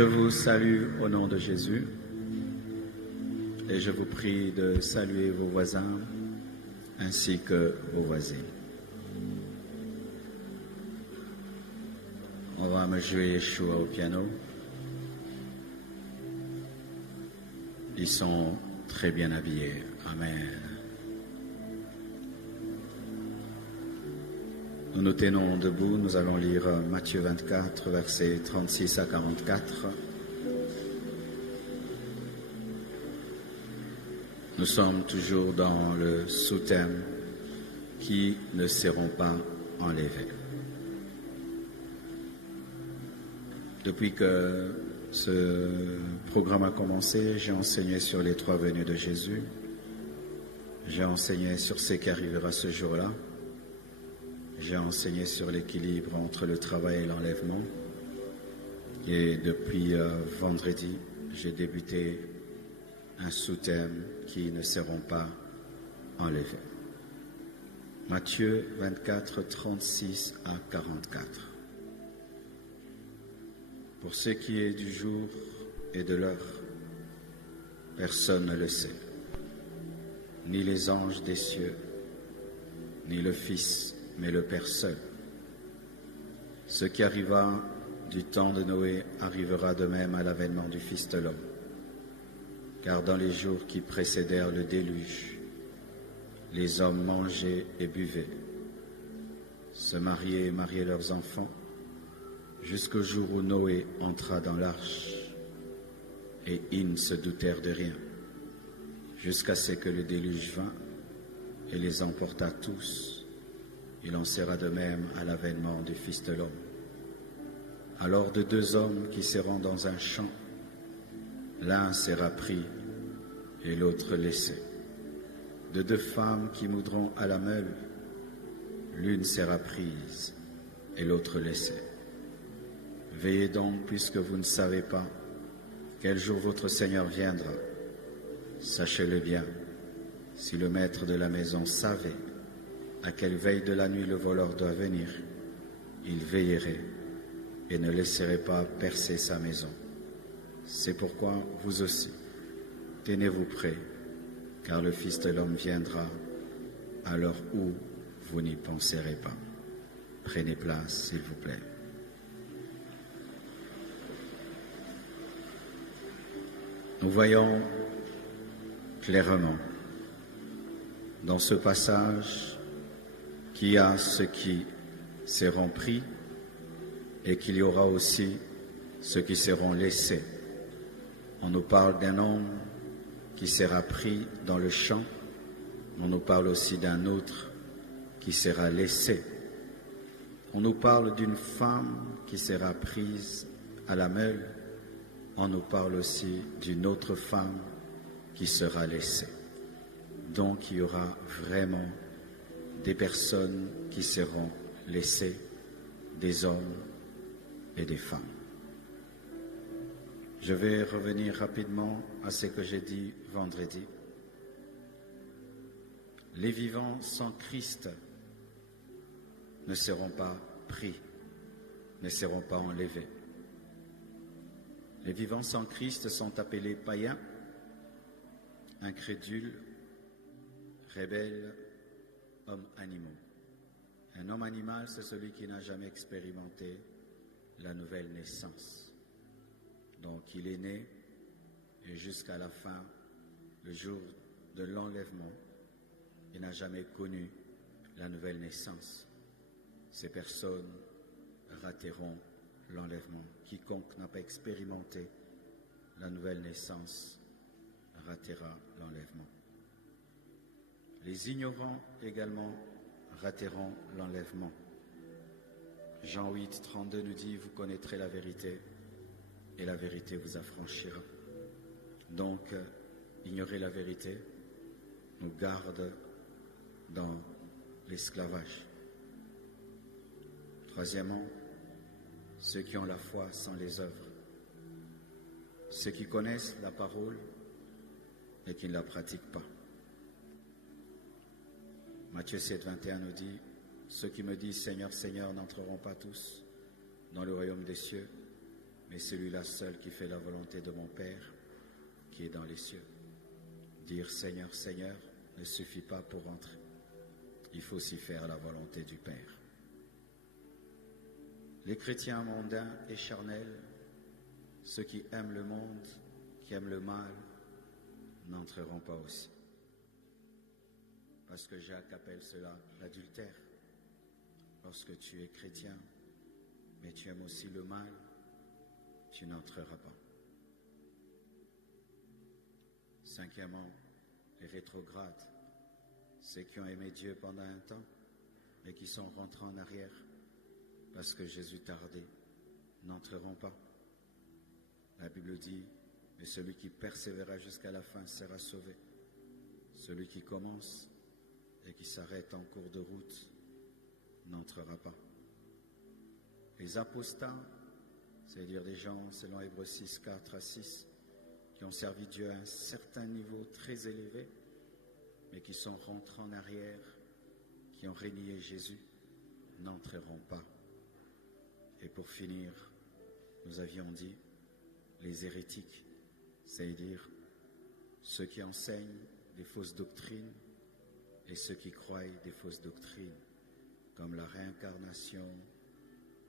Je vous salue au nom de Jésus et je vous prie de saluer vos voisins ainsi que vos voisines. On va me jouer Yeshua au piano. Ils sont très bien habillés. Amen. Nous nous tenons debout, nous allons lire Matthieu 24, versets 36 à 44. Nous sommes toujours dans le sous-thème « Qui ne seront pas enlevés ». Depuis que ce programme a commencé, j'ai enseigné sur les 3 venues de Jésus. J'ai enseigné sur ce qui arrivera ce jour-là. J'ai enseigné sur l'équilibre entre le travail et l'enlèvement. Et depuis vendredi, j'ai débuté un sous-thème qui ne seront pas enlevés. Matthieu 24, 36 à 44. Pour ce qui est du jour et de l'heure, personne ne le sait, ni les anges des cieux, ni le Fils, mais le Père seul. Ce qui arriva du temps de Noé arrivera de même à l'avènement du Fils de l'homme. Car dans les jours qui précédèrent le déluge, les hommes mangeaient et buvaient, se mariaient et mariaient leurs enfants, jusqu'au jour où Noé entra dans l'arche, et ils ne se doutèrent de rien, jusqu'à ce que le déluge vint et les emporta tous. Il en sera de même à l'avènement du Fils de l'homme. Alors de 2 hommes qui seront dans un champ, l'un sera pris et l'autre laissé. De 2 femmes qui moudront à la meule, l'une sera prise et l'autre laissée. Veillez donc, puisque vous ne savez pas quel jour votre Seigneur viendra. Sachez-le bien, si le maître de la maison savait à quelle veille de la nuit le voleur doit venir, il veillerait et ne laisserait pas percer sa maison. C'est pourquoi vous aussi, tenez-vous prêts, car le Fils de l'homme viendra à l'heure où vous n'y penserez pas. Prenez place, s'il vous plaît. Nous voyons clairement dans ce passage qu'il y a ceux qui seront pris et qu'il y aura aussi ceux qui seront laissés. On nous parle d'un homme qui sera pris dans le champ, on nous parle aussi d'un autre qui sera laissé. On nous parle d'une femme qui sera prise à la meule, on nous parle aussi d'une autre femme qui sera laissée. Donc il y aura vraiment des personnes qui seront laissées, des hommes et des femmes. Je vais revenir rapidement à ce que j'ai dit vendredi. Les vivants sans Christ ne seront pas pris, ne seront pas enlevés. Les vivants sans Christ sont appelés païens, incrédules, rebelles, hommes animaux. Un homme animal, c'est celui qui n'a jamais expérimenté la nouvelle naissance. Donc il est né et jusqu'à la fin, le jour de l'enlèvement, il n'a jamais connu la nouvelle naissance. Ces personnes rateront l'enlèvement. Quiconque n'a pas expérimenté la nouvelle naissance ratera l'enlèvement. Les ignorants également rateront l'enlèvement. Jean 8, 32 nous dit « Vous connaîtrez la vérité et la vérité vous affranchira ». Donc, ignorer la vérité nous garde dans l'esclavage. Troisièmement, ceux qui ont la foi sans les œuvres. Ceux qui connaissent la parole et qui ne la pratiquent pas. Matthieu 7, 21 nous dit « Ceux qui me disent Seigneur, Seigneur n'entreront pas tous dans le royaume des cieux, mais celui-là seul qui fait la volonté de mon Père qui est dans les cieux. Dire Seigneur, Seigneur ne suffit pas pour entrer. Il faut aussi faire la volonté du Père. Les chrétiens mondains et charnels, ceux qui aiment le monde, qui aiment le mal, n'entreront pas aussi. Parce que Jacques appelle cela l'adultère. Lorsque tu es chrétien, mais tu aimes aussi le mal, tu n'entreras pas. Cinquièmement, les rétrogrades, ceux qui ont aimé Dieu pendant un temps, mais qui sont rentrés en arrière parce que Jésus tardait, n'entreront pas. La Bible dit, mais celui qui persévérera jusqu'à la fin sera sauvé. Celui qui commence et qui s'arrête en cours de route n'entrera pas. Les apostats, c'est-à-dire des gens, selon Hébreux 6, 4 à 6, qui ont servi Dieu à un certain niveau très élevé, mais qui sont rentrés en arrière, qui ont renié Jésus, n'entreront pas. Et pour finir, nous avions dit, les hérétiques, c'est-à-dire ceux qui enseignent des fausses doctrines et ceux qui croient des fausses doctrines, comme la réincarnation,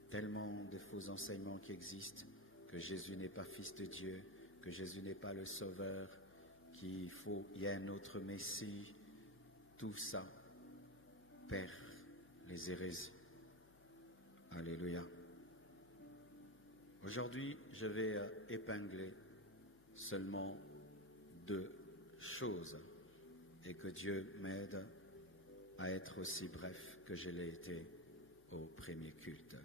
tellement de faux enseignements qui existent, que Jésus n'est pas fils de Dieu, que Jésus n'est pas le sauveur, qu'il y a un autre Messie, tout ça perd les hérésies. Alléluia. Aujourd'hui, je vais épingler seulement 2 choses et que Dieu m'aide à être aussi bref que je l'ai été au premier culte.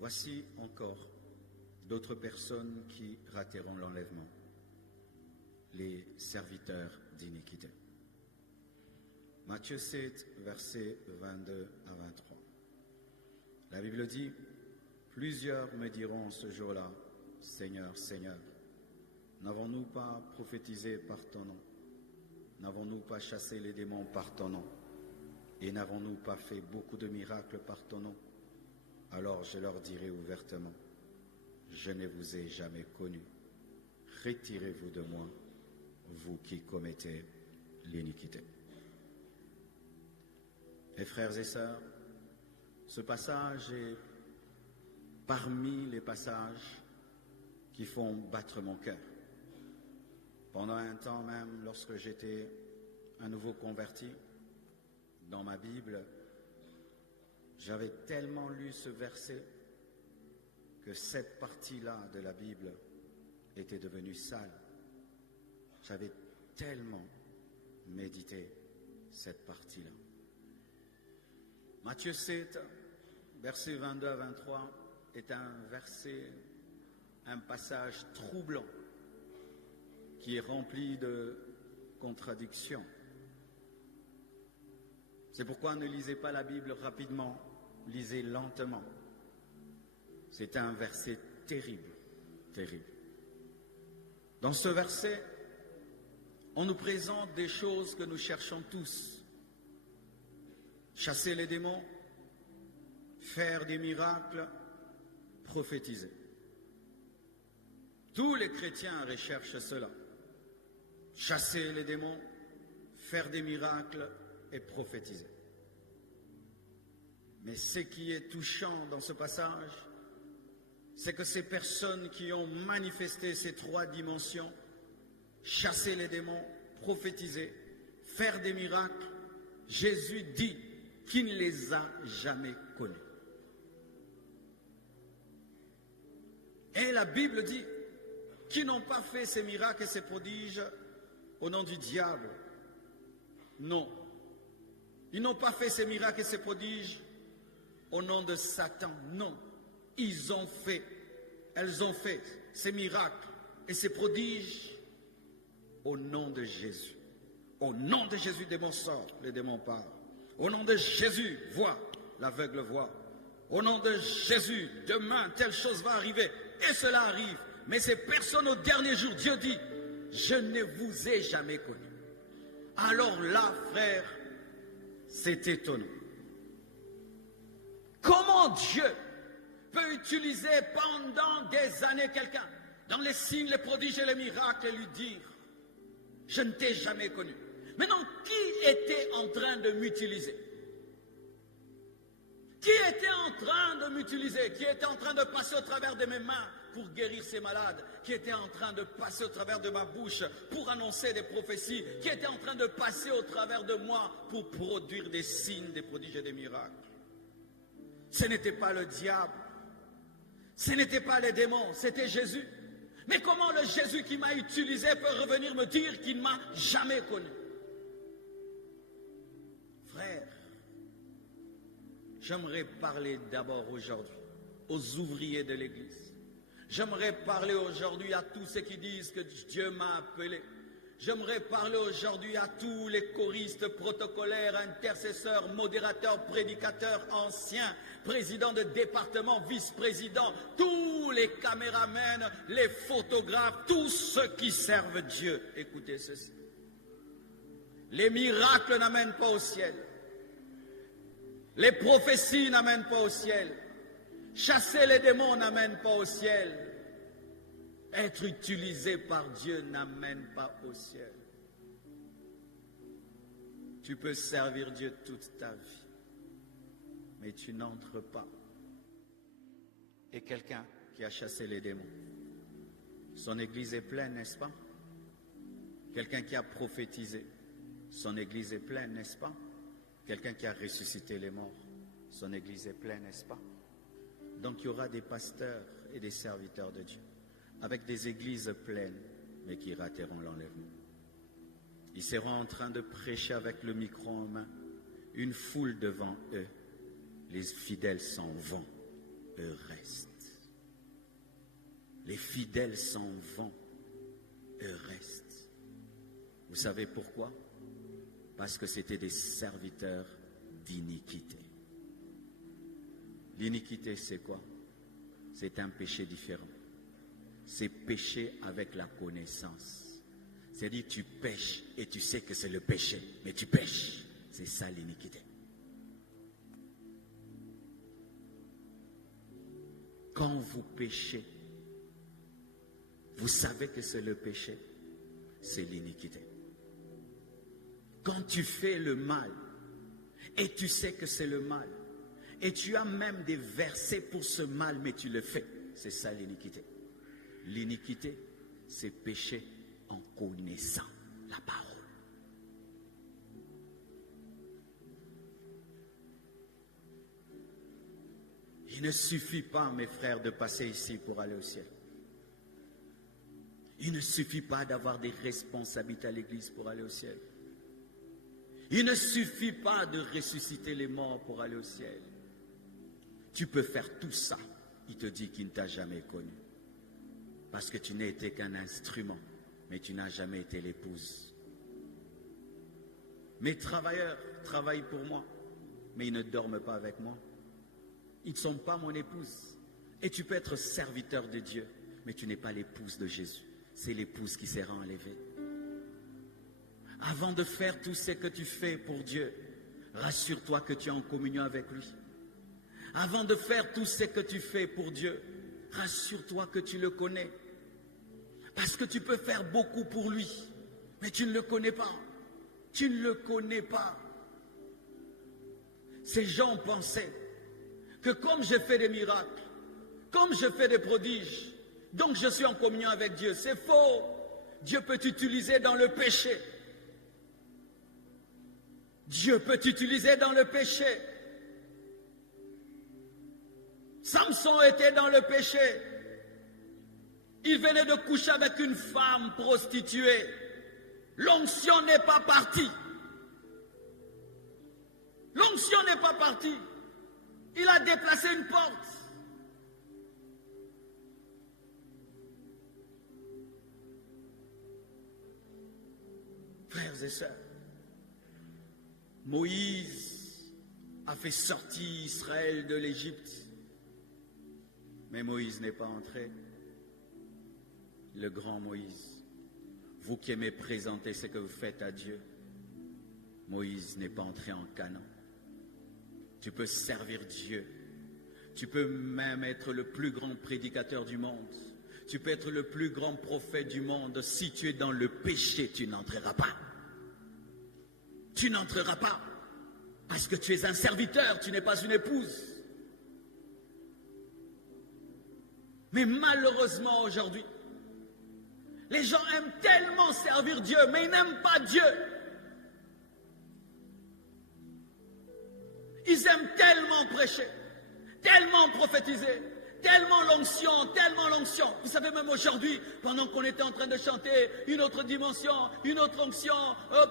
Voici encore d'autres personnes qui rateront l'enlèvement, les serviteurs d'iniquité. Matthieu 7, versets 22 à 23. La Bible dit, « Plusieurs me diront ce jour-là, Seigneur, Seigneur, n'avons-nous pas prophétisé par ton nom? N'avons-nous pas chassé les démons par ton nom? Et n'avons-nous pas fait beaucoup de miracles par ton nom? Alors je leur dirai ouvertement, je ne vous ai jamais connus. Retirez-vous de moi, vous qui commettez l'iniquité. » Mes frères et sœurs, ce passage est parmi les passages qui font battre mon cœur. Pendant un temps même, lorsque j'étais un nouveau converti, dans ma Bible, j'avais tellement lu ce verset que cette partie-là de la Bible était devenue sale. J'avais tellement médité cette partie-là. Matthieu 7, versets 22 à 23, est un passage troublant qui est rempli de contradictions. C'est pourquoi ne lisez pas la Bible rapidement, lisez lentement. C'est un verset terrible, terrible. Dans ce verset, on nous présente des choses que nous cherchons tous. Chasser les démons, faire des miracles, prophétiser. Tous les chrétiens recherchent cela. Chasser les démons, faire des miracles et prophétiser. Mais ce qui est touchant dans ce passage, c'est que ces personnes qui ont manifesté ces 3 dimensions, chasser les démons, prophétiser, faire des miracles, Jésus dit qu'il ne les a jamais connus. Et la Bible dit qu'ils n'ont pas fait ces miracles et ces prodiges au nom du diable. Non. Ils n'ont pas fait ces miracles et ces prodiges au nom de Satan. Non. Elles ont fait ces miracles et ces prodiges au nom de Jésus. Au nom de Jésus, démons sortent, les démons partent. Au nom de Jésus, l'aveugle voit. Au nom de Jésus, demain, telle chose va arriver. Et cela arrive. Mais ces personnes au dernier jour, Dieu dit, je ne vous ai jamais connus. Alors là, frère, C'est étonnant. Comment Dieu peut utiliser pendant des années quelqu'un dans les signes, les prodiges et les miracles et lui dire « Je ne t'ai jamais connu ». Maintenant, qui était en train de m'utiliser? Qui était en train de m'utiliser? Qui était en train de passer au travers de mes mains pour guérir ces malades? Qui était en train de passer au travers de ma bouche pour annoncer des prophéties? Qui était en train de passer au travers de moi pour produire des signes, des prodiges et des miracles? Ce n'était pas le diable. Ce n'était pas les démons, c'était Jésus. Mais comment le Jésus qui m'a utilisé peut revenir me dire qu'il ne m'a jamais connu? Frère, j'aimerais parler d'abord aujourd'hui aux ouvriers de l'Église. J'aimerais parler aujourd'hui à tous ceux qui disent que Dieu m'a appelé. J'aimerais parler aujourd'hui à tous les choristes, protocolaires, intercesseurs, modérateurs, prédicateurs, anciens, présidents de département, vice-présidents, tous les caméramens, les photographes, tous ceux qui servent Dieu. Écoutez ceci. Les miracles n'amènent pas au ciel. Les prophéties n'amènent pas au ciel. Chasser les démons n'amène pas au ciel. Être utilisé par Dieu n'amène pas au ciel. Tu peux servir Dieu toute ta vie, mais tu n'entres pas. Et quelqu'un qui a chassé les démons, son église est pleine, n'est-ce pas? Quelqu'un qui a prophétisé, son église est pleine, n'est-ce pas? Quelqu'un qui a ressuscité les morts, son église est pleine, n'est-ce pas? Donc il y aura des pasteurs et des serviteurs de Dieu, avec des églises pleines, mais qui rateront l'enlèvement. Ils seront en train de prêcher avec le micro en main, une foule devant eux. Les fidèles s'en vont, eux restent. Les fidèles s'en vont, eux restent. Vous savez pourquoi? Parce que c'était des serviteurs d'iniquité. L'iniquité, c'est quoi? C'est un péché différent. C'est pécher avec la connaissance. C'est-à-dire tu pêches et tu sais que c'est le péché, mais tu pêches. C'est ça l'iniquité. Quand vous péchez, vous savez que c'est le péché, c'est l'iniquité. Quand tu fais le mal et tu sais que c'est le mal, et tu as même des versets pour ce mal, mais tu le fais, c'est ça l'iniquité. L'iniquité, c'est pécher en connaissant la parole. Il ne suffit pas, mes frères, de passer ici pour aller au ciel. Il ne suffit pas d'avoir des responsabilités à l'église pour aller au ciel. Il ne suffit pas de ressusciter les morts pour aller au ciel. Tu peux faire tout ça. Il te dit qu'il ne t'a jamais connu. Parce que tu n'as été qu'un instrument, mais tu n'as jamais été l'épouse. Mes travailleurs travaillent pour moi, mais ils ne dorment pas avec moi. Ils ne sont pas mon épouse. Et tu peux être serviteur de Dieu, mais tu n'es pas l'épouse de Jésus. C'est l'épouse qui sera enlevée. Avant de faire tout ce que tu fais pour Dieu, rassure-toi que tu es en communion avec lui. Avant de faire tout ce que tu fais pour Dieu, rassure-toi que tu le connais. Parce que tu peux faire beaucoup pour lui, mais tu ne le connais pas. Tu ne le connais pas. Ces gens pensaient que comme je fais des miracles, comme je fais des prodiges, donc je suis en communion avec Dieu. C'est faux. Dieu peut t'utiliser dans le péché. Dieu peut t'utiliser dans le péché. Samson était dans le péché. Il venait de coucher avec une femme prostituée. L'onction n'est pas partie. L'onction n'est pas partie. Il a déplacé une porte. Frères et sœurs, Moïse a fait sortir Israël de l'Égypte. Mais Moïse n'est pas entré. Le grand Moïse, vous qui aimez présenter ce que vous faites à Dieu, Moïse n'est pas entré en Canaan. Tu peux servir Dieu. Tu peux même être le plus grand prédicateur du monde. Tu peux être le plus grand prophète du monde. Si tu es dans le péché, tu n'entreras pas. Tu n'entreras pas. Parce que tu es un serviteur, tu n'es pas une épouse. Mais malheureusement aujourd'hui, les gens aiment tellement servir Dieu, mais ils n'aiment pas Dieu. Ils aiment tellement prêcher, tellement prophétiser, tellement l'onction. Vous savez, même aujourd'hui, pendant qu'on était en train de chanter une autre dimension, une autre onction,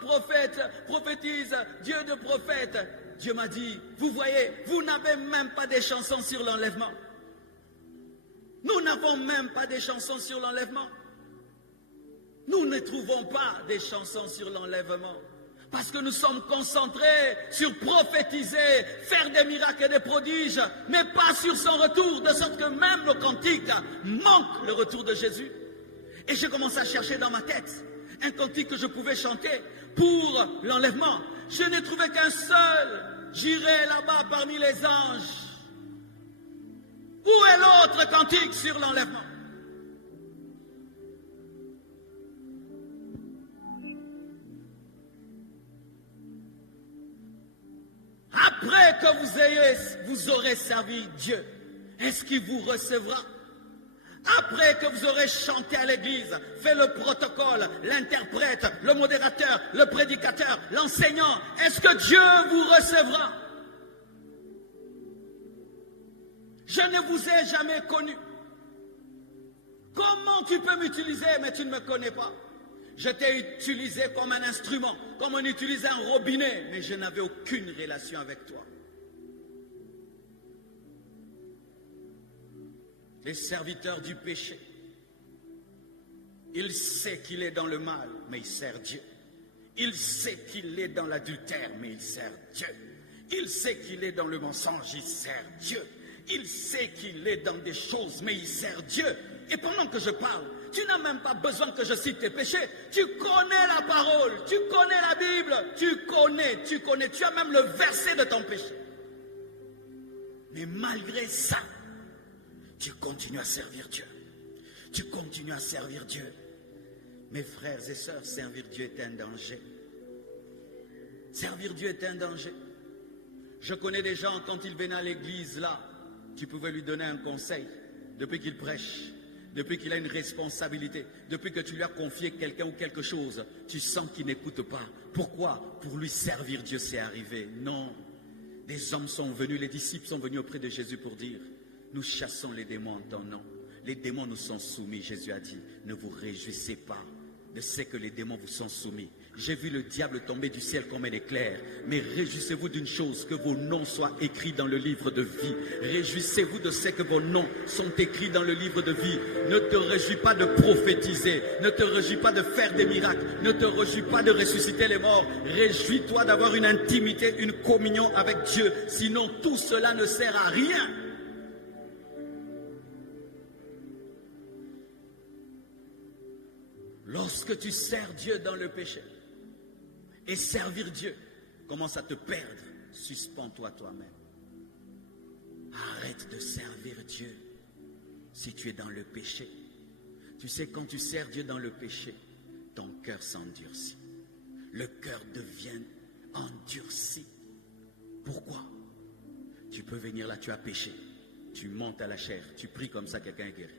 prophète, prophétise, Dieu de prophète, Dieu m'a dit, vous voyez, vous n'avez même pas des chansons sur l'enlèvement. Nous n'avons même pas des chansons sur l'enlèvement. Nous ne trouvons pas des chansons sur l'enlèvement. Parce que nous sommes concentrés sur prophétiser, faire des miracles et des prodiges, mais pas sur son retour, de sorte que même nos cantiques manquent le retour de Jésus. Et j'ai commencé à chercher dans ma tête un cantique que je pouvais chanter pour l'enlèvement. Je n'ai trouvé qu'un seul. J'irai là-bas parmi les anges. Où est l'autre cantique sur l'enlèvement? Après que vous aurez servi Dieu, est-ce qu'il vous recevra? Après que vous aurez chanté à l'église, fait le protocole, l'interprète, le modérateur, le prédicateur, l'enseignant, est-ce que Dieu vous recevra? Je ne vous ai jamais connu. Comment tu peux m'utiliser, mais tu ne me connais pas? Je t'ai utilisé comme un instrument, comme on utilise un robinet, mais je n'avais aucune relation avec toi. Les serviteurs du péché, il sait qu'il est dans le mal, mais il sert Dieu. Il sait qu'il est dans l'adultère, mais il sert Dieu. Il sait qu'il est dans le mensonge, il sert Dieu. Il sait qu'il est dans des choses, mais il sert Dieu. Et pendant que je parle, tu n'as même pas besoin que je cite tes péchés. Tu connais la parole, tu connais la Bible, tu connais, tu as même le verset de ton péché. Mais malgré ça, tu continues à servir Dieu. Tu continues à servir Dieu. Mes frères et sœurs, servir Dieu est un danger. Servir Dieu est un danger. Je connais des gens, quand ils venaient à l'église, là, tu pouvais lui donner un conseil, depuis qu'il prêche, depuis qu'il a une responsabilité, depuis que tu lui as confié quelqu'un ou quelque chose, tu sens qu'il n'écoute pas. Pourquoi? Pour lui servir Dieu, c'est arrivé. Non. Des hommes sont venus, les disciples sont venus auprès de Jésus pour dire, nous chassons les démons en ton nom. Les démons nous sont soumis. Jésus a dit, ne vous réjouissez pas de ce que les démons vous sont soumis. J'ai vu le diable tomber du ciel comme un éclair. Mais réjouissez-vous d'une chose, que vos noms soient écrits dans le livre de vie. Réjouissez-vous de ce que vos noms sont écrits dans le livre de vie. Ne te réjouis pas de prophétiser. Ne te réjouis pas de faire des miracles. Ne te réjouis pas de ressusciter les morts. Réjouis-toi d'avoir une intimité, une communion avec Dieu. Sinon, tout cela ne sert à rien. Lorsque tu sers Dieu dans le péché, et servir Dieu commence à te perdre, suspends-toi toi-même. Arrête de servir Dieu si tu es dans le péché. Tu sais, quand tu sers Dieu dans le péché, ton cœur s'endurcit. Le cœur devient endurci. Pourquoi? Tu peux venir là, tu as péché. Tu montes à la chair, tu pries comme ça, quelqu'un est guéri.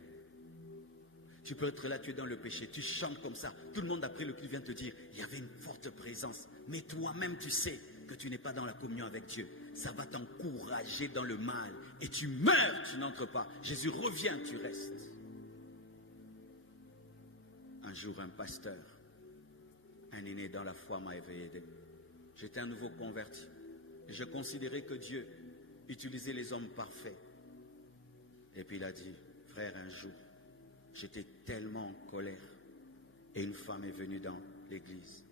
Tu peux être là, tu es dans le péché, tu chantes comme ça. Tout le monde après le culte vient te dire, il y avait une forte présence. Mais toi-même, tu sais que tu n'es pas dans la communion avec Dieu. Ça va t'encourager dans le mal. Et tu meurs, tu n'entres pas. Jésus revient, tu restes. Un jour, un pasteur, un aîné dans la foi m'a éveillé. J'étais un nouveau converti. Et je considérais que Dieu utilisait les hommes parfaits. Et puis il a dit, frère, un jour, j'étais tellement en colère. Et une femme est venue dans l'église.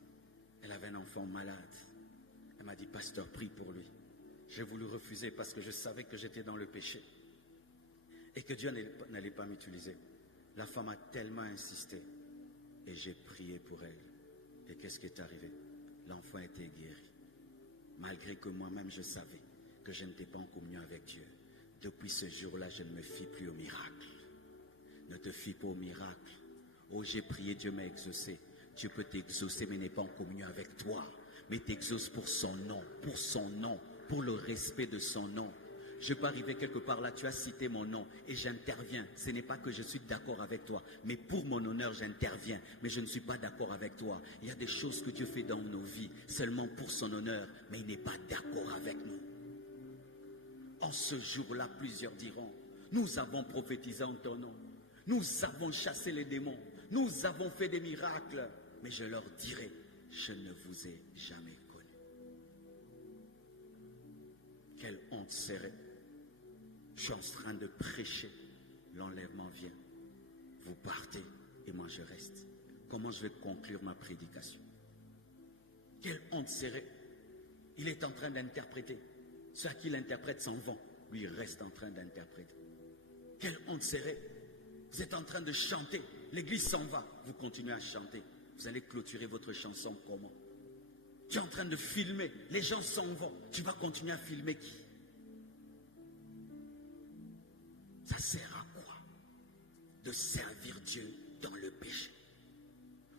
Elle avait un enfant malade. Elle m'a dit, pasteur, prie pour lui. J'ai voulu refuser parce que je savais que j'étais dans le péché. Et que Dieu n'allait pas m'utiliser. La femme a tellement insisté. Et j'ai prié pour elle. Et qu'est-ce qui est arrivé? L'enfant était guéri. Malgré que moi-même je savais que je n'étais pas en communion avec Dieu. Depuis ce jour-là, je ne me fie plus au miracle. Ne te fie pas au miracle. Oh, j'ai prié, Dieu m'a exaucé. Dieu peut t'exaucer, mais n'est pas en communion avec toi. Mais t'exauce pour son nom, pour le respect de son nom. Je peux arriver quelque part là, tu as cité mon nom et j'interviens. Ce n'est pas que je suis d'accord avec toi, mais pour mon honneur, j'interviens. Mais je ne suis pas d'accord avec toi. Il y a des choses que Dieu fait dans nos vies seulement pour son honneur, mais il n'est pas d'accord avec nous. En ce jour-là, plusieurs diront, nous avons prophétisé en ton nom. Nous avons chassé les démons. Nous avons fait des miracles. Mais je leur dirai, je ne vous ai jamais connu. Quelle honte serait. Je suis en train de prêcher. L'enlèvement vient. Vous partez et moi je reste. Comment je vais conclure ma prédication? Quelle honte serait. Il est en train d'interpréter. Ceux à qui il interprète s'en vont. Lui, il reste en train d'interpréter. Quelle honte serait. Vous êtes en train de chanter. L'église s'en va. Vous continuez à chanter. Vous allez clôturer votre chanson comment? Tu es en train de filmer. Les gens s'en vont. Tu vas continuer à filmer qui? Ça sert à quoi? De servir Dieu dans le péché.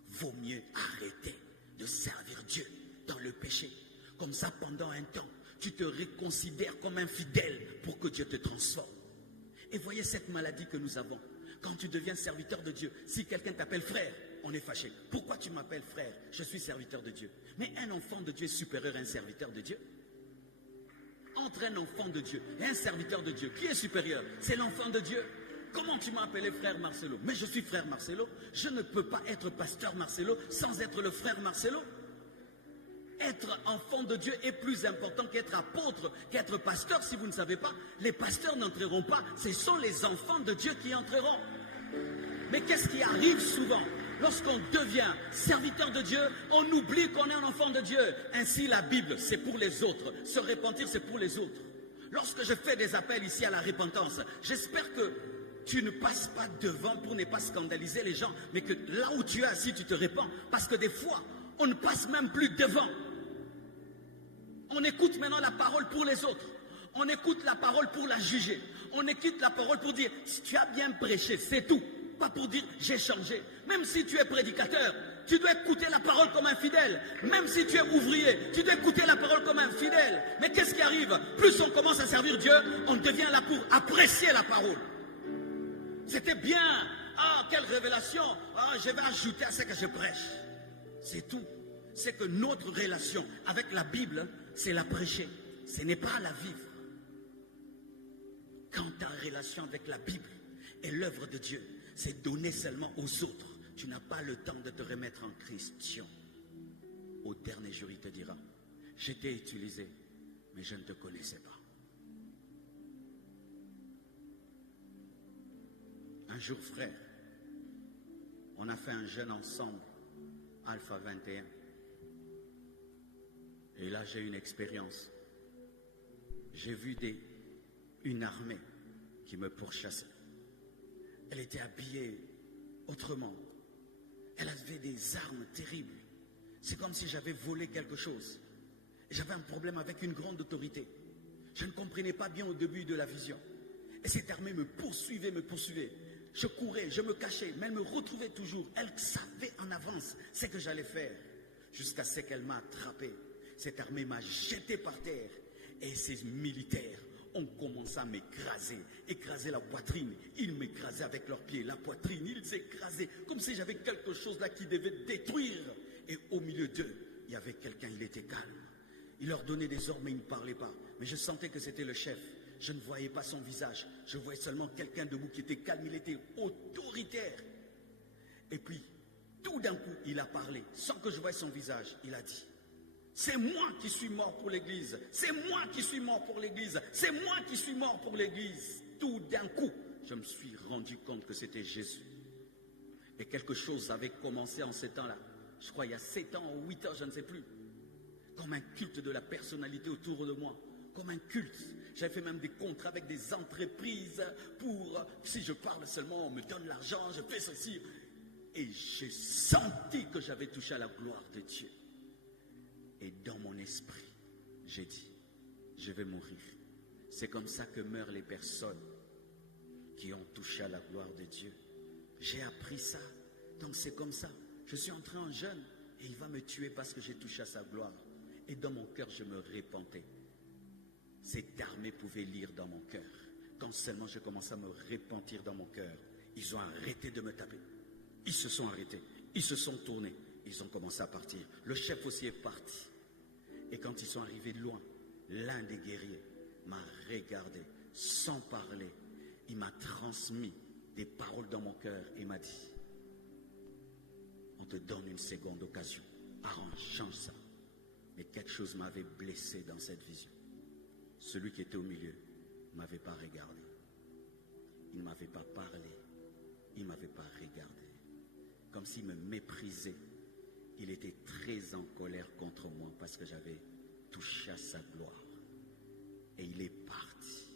Vaut mieux arrêter de servir Dieu dans le péché. Comme ça, pendant un temps, tu te reconsidères comme infidèle pour que Dieu te transforme. Et voyez cette maladie que nous avons. Quand tu deviens serviteur de Dieu, si quelqu'un t'appelle frère, on est fâché. Pourquoi tu m'appelles frère? Je suis serviteur de Dieu. Mais un enfant de Dieu est supérieur à un serviteur de Dieu? Entre un enfant de Dieu et un serviteur de Dieu, qui est supérieur? C'est l'enfant de Dieu. Comment tu m'as appelé frère Marcelo? Mais je suis frère Marcelo. Je ne peux pas être pasteur Marcelo sans être le frère Marcelo. Être enfant de Dieu est plus important qu'être apôtre, qu'être pasteur. Si vous ne savez pas, les pasteurs n'entreront pas. Ce sont les enfants de Dieu qui entreront. Mais qu'est-ce qui arrive souvent? Lorsqu'on devient serviteur de Dieu, on oublie qu'on est un enfant de Dieu. Ainsi, la Bible, c'est pour les autres. Se repentir, c'est pour les autres. Lorsque je fais des appels ici à la repentance, j'espère que tu ne passes pas devant pour ne pas scandaliser les gens, mais que là où tu es assis, tu te répands. Parce que des fois, on ne passe même plus devant. On écoute maintenant la parole pour les autres. On écoute la parole pour la juger. On écoute la parole pour dire, si tu as bien prêché, c'est tout. Pas pour dire, j'ai changé. Même si tu es prédicateur, tu dois écouter la parole comme un fidèle. Même si tu es ouvrier, tu dois écouter la parole comme un fidèle. Mais qu'est-ce qui arrive? Plus on commence à servir Dieu, on devient là pour apprécier la parole. C'était bien. Ah, quelle révélation. Ah, je vais ajouter à ce que je prêche. C'est tout. C'est que notre relation avec la Bible, c'est la prêcher. Ce n'est pas la vivre. Quand ta relation avec la Bible et l'œuvre de Dieu, c'est donner seulement aux autres, tu n'as pas le temps de te remettre en question. Au dernier jour, il te dira, je t'ai utilisé, mais je ne te connaissais pas. Un jour, frère, on a fait un jeûne ensemble, Alpha 21. Et là, j'ai eu une expérience. J'ai vu une armée qui me pourchassait. Elle était habillée autrement. Elle avait des armes terribles. C'est comme si j'avais volé quelque chose. Et j'avais un problème avec une grande autorité. Je ne comprenais pas bien au début de la vision. Et cette armée me poursuivait, me poursuivait. Je courais, je me cachais, mais elle me retrouvait toujours. Elle savait en avance ce que j'allais faire. Jusqu'à ce qu'elle m'a attrapé. Cette armée m'a jeté par terre. Et ces militaires ont commencé à m'écraser. Écraser la poitrine. Ils m'écrasaient avec leurs pieds. La poitrine, ils écrasaient. Comme si j'avais quelque chose là qui devait détruire. Et au milieu d'eux, il y avait quelqu'un, il était calme. Il leur donnait des ordres, mais il ne parlait pas. Mais je sentais que c'était le chef. Je ne voyais pas son visage. Je voyais seulement quelqu'un debout qui était calme. Il était autoritaire. Et puis, tout d'un coup, il a parlé. Sans que je voie son visage, il a dit, c'est moi qui suis mort pour l'église. C'est moi qui suis mort pour l'église. C'est moi qui suis mort pour l'église. Tout d'un coup, je me suis rendu compte que c'était Jésus. Et quelque chose avait commencé en ces temps-là. Je crois il y a 7 ans ou 8 ans, je ne sais plus. Comme un culte de la personnalité autour de moi. Comme un culte. J'avais fait même des contrats avec des entreprises pour, si je parle seulement, on me donne l'argent, je fais ceci. Et j'ai senti que j'avais touché à la gloire de Dieu. Et dans mon esprit, j'ai dit, je vais mourir. C'est comme ça que meurent les personnes qui ont touché à la gloire de Dieu. J'ai appris ça. Donc c'est comme ça. Je suis entré en jeûne et il va me tuer parce que j'ai touché à sa gloire. Et dans mon cœur, je me repentais. Cette armée pouvait lire dans mon cœur. Quand seulement je commençais à me repentir dans mon cœur, ils ont arrêté de me taper. Ils se sont arrêtés. Ils se sont tournés. Ils ont commencé à partir. Le chef aussi est parti. Et quand ils sont arrivés loin, l'un des guerriers m'a regardé sans parler. Il m'a transmis des paroles dans mon cœur et m'a dit, on te donne une seconde occasion. Arrange, change ça. Mais quelque chose m'avait blessé dans cette vision. Celui qui était au milieu ne m'avait pas regardé. Il ne m'avait pas parlé. Il ne m'avait pas regardé. Comme s'il me méprisait. Il était très en colère contre moi parce que j'avais touché à sa gloire. Et il est parti.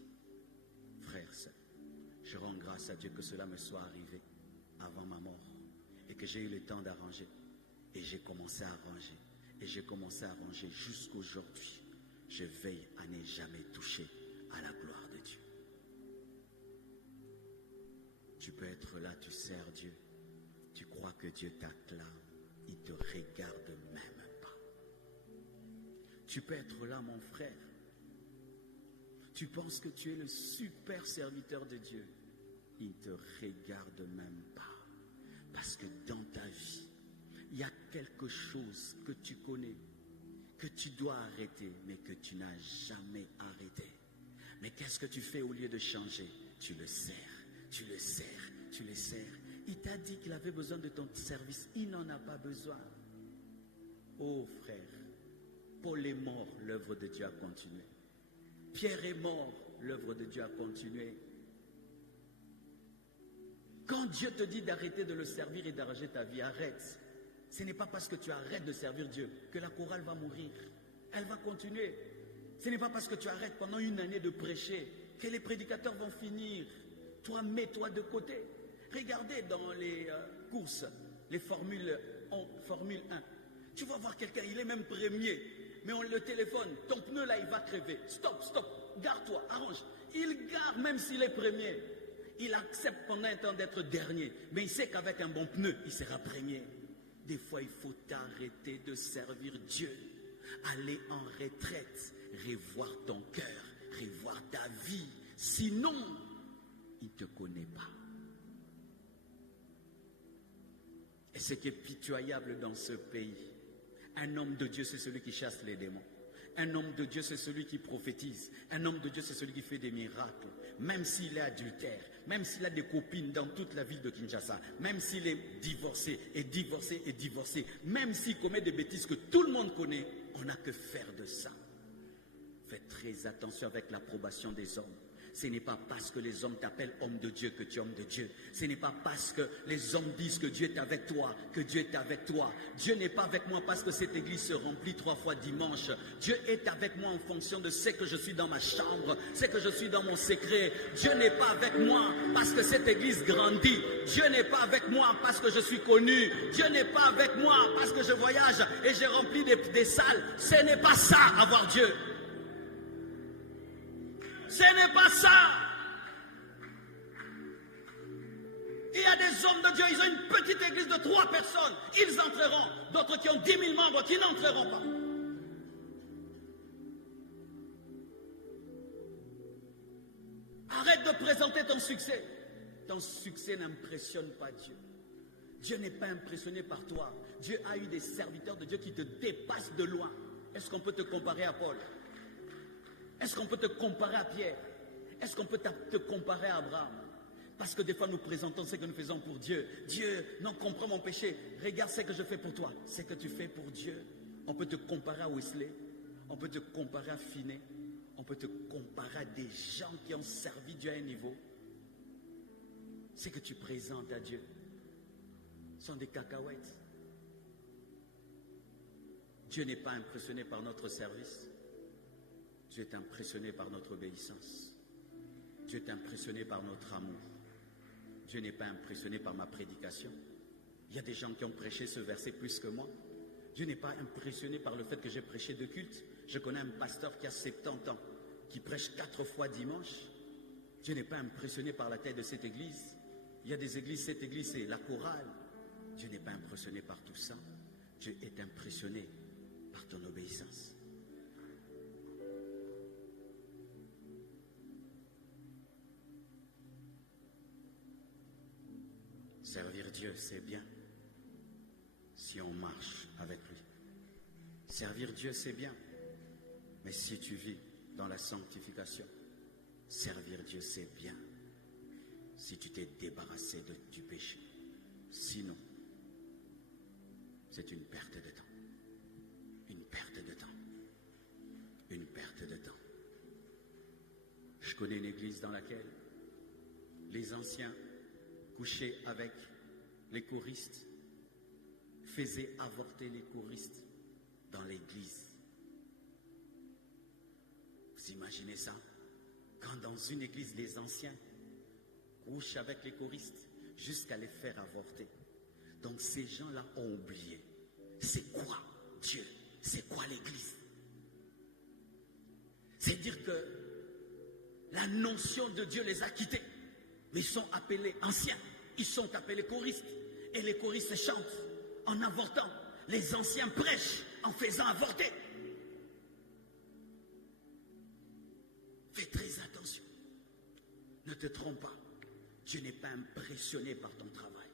Frères, sœurs, je rends grâce à Dieu que cela me soit arrivé avant ma mort et que j'ai eu le temps d'arranger. Et j'ai commencé à arranger. Et j'ai commencé à arranger jusqu'aujourd'hui. Je veille à ne jamais toucher à la gloire de Dieu. Tu peux être là, tu sers Dieu. Tu crois que Dieu t'acclame. Il ne te regarde même pas. Tu peux être là, mon frère. Tu penses que tu es le super serviteur de Dieu. Il ne te regarde même pas. Parce que dans ta vie, il y a quelque chose que tu connais, que tu dois arrêter, mais que tu n'as jamais arrêté. Mais qu'est-ce que tu fais au lieu de changer? Tu le sers, tu le sers, tu le sers. Il t'a dit qu'il avait besoin de ton service. Il n'en a pas besoin. Oh frère, Paul est mort, l'œuvre de Dieu a continué. Pierre est mort, l'œuvre de Dieu a continué. Quand Dieu te dit d'arrêter de le servir et d'arranger ta vie, arrête. Ce n'est pas parce que tu arrêtes de servir Dieu que la chorale va mourir. Elle va continuer. Ce n'est pas parce que tu arrêtes pendant une année de prêcher que les prédicateurs vont finir. Toi, mets-toi de côté. Regardez dans les courses, les Formule 1. Tu vas voir quelqu'un, il est même premier, mais on le téléphone, ton pneu là, il va crever. Stop, stop, gare-toi, arrange. Il gare même s'il est premier. Il accepte pendant un temps d'être dernier, mais il sait qu'avec un bon pneu, il sera premier. Des fois, il faut arrêter de servir Dieu. Aller en retraite, revoir ton cœur, revoir ta vie. Sinon, il ne te connaît pas. Et ce qui est pitoyable dans ce pays, un homme de Dieu, c'est celui qui chasse les démons. Un homme de Dieu, c'est celui qui prophétise. Un homme de Dieu, c'est celui qui fait des miracles. Même s'il est adultère, même s'il a des copines dans toute la ville de Kinshasa, même s'il est divorcé, et divorcé, et divorcé, même s'il commet des bêtises que tout le monde connaît, on n'a que faire de ça. Faites très attention avec l'approbation des hommes. Ce n'est pas parce que les hommes t'appellent homme de Dieu que tu es homme de Dieu. Ce n'est pas parce que les hommes disent que Dieu est avec toi que Dieu est avec toi. Dieu n'est pas avec moi parce que cette église se remplit 3 fois dimanche. Dieu est avec moi en fonction de ce que je suis dans ma chambre, ce que je suis dans mon secret. Dieu n'est pas avec moi parce que cette église grandit. Dieu n'est pas avec moi parce que je suis connu. Dieu n'est pas avec moi parce que je voyage et j'ai rempli des salles. Ce n'est pas ça, avoir Dieu. Ce n'est pas ça. Il y a des hommes de Dieu, ils ont une petite église de 3 personnes. Ils entreront. D'autres qui ont 10 000 membres qui n'entreront pas. Arrête de présenter ton succès. Ton succès n'impressionne pas Dieu. Dieu n'est pas impressionné par toi. Dieu a eu des serviteurs de Dieu qui te dépassent de loin. Est-ce qu'on peut te comparer à Paul? Est-ce qu'on peut te comparer à Pierre? Est-ce qu'on peut te comparer à Abraham? Parce que des fois nous présentons ce que nous faisons pour Dieu. Dieu, non, comprends mon péché. Regarde ce que je fais pour toi. Ce que tu fais pour Dieu. On peut te comparer à Wesley. On peut te comparer à Finney. On peut te comparer à des gens qui ont servi Dieu à un niveau. Ce que tu présentes à Dieu sont des cacahuètes. Dieu n'est pas impressionné par notre service. Dieu est impressionné par notre obéissance. Dieu est impressionné par notre amour. Dieu n'est pas impressionné par ma prédication. Il y a des gens qui ont prêché ce verset plus que moi. Dieu n'est pas impressionné par le fait que j'ai prêché 2 cultes. Je connais un pasteur qui a 70 ans, qui prêche 4 fois dimanche. Dieu n'est pas impressionné par la taille de cette église. Il y a des églises, cette église c'est la chorale. Dieu n'est pas impressionné par tout ça. Dieu est impressionné par ton obéissance. Servir Dieu, c'est bien si on marche avec lui. Servir Dieu, c'est bien, mais si tu vis dans la sanctification, servir Dieu, c'est bien si tu t'es débarrassé du péché. Sinon, c'est une perte de temps. Une perte de temps. Une perte de temps. Je connais une église dans laquelle les anciens couchaient avec les choristes, faisaient avorter les choristes dans l'église. Vous imaginez ça? Quand dans une église, les anciens couchent avec les choristes jusqu'à les faire avorter. Donc ces gens-là ont oublié. C'est quoi Dieu? C'est quoi l'église? C'est dire que la notion de Dieu les a quittés. Mais ils sont appelés anciens. Ils sont appelés choristes. Et les choristes chantent en avortant. Les anciens prêchent en faisant avorter. Fais très attention. Ne te trompe pas. Dieu n'est pas impressionné par ton travail.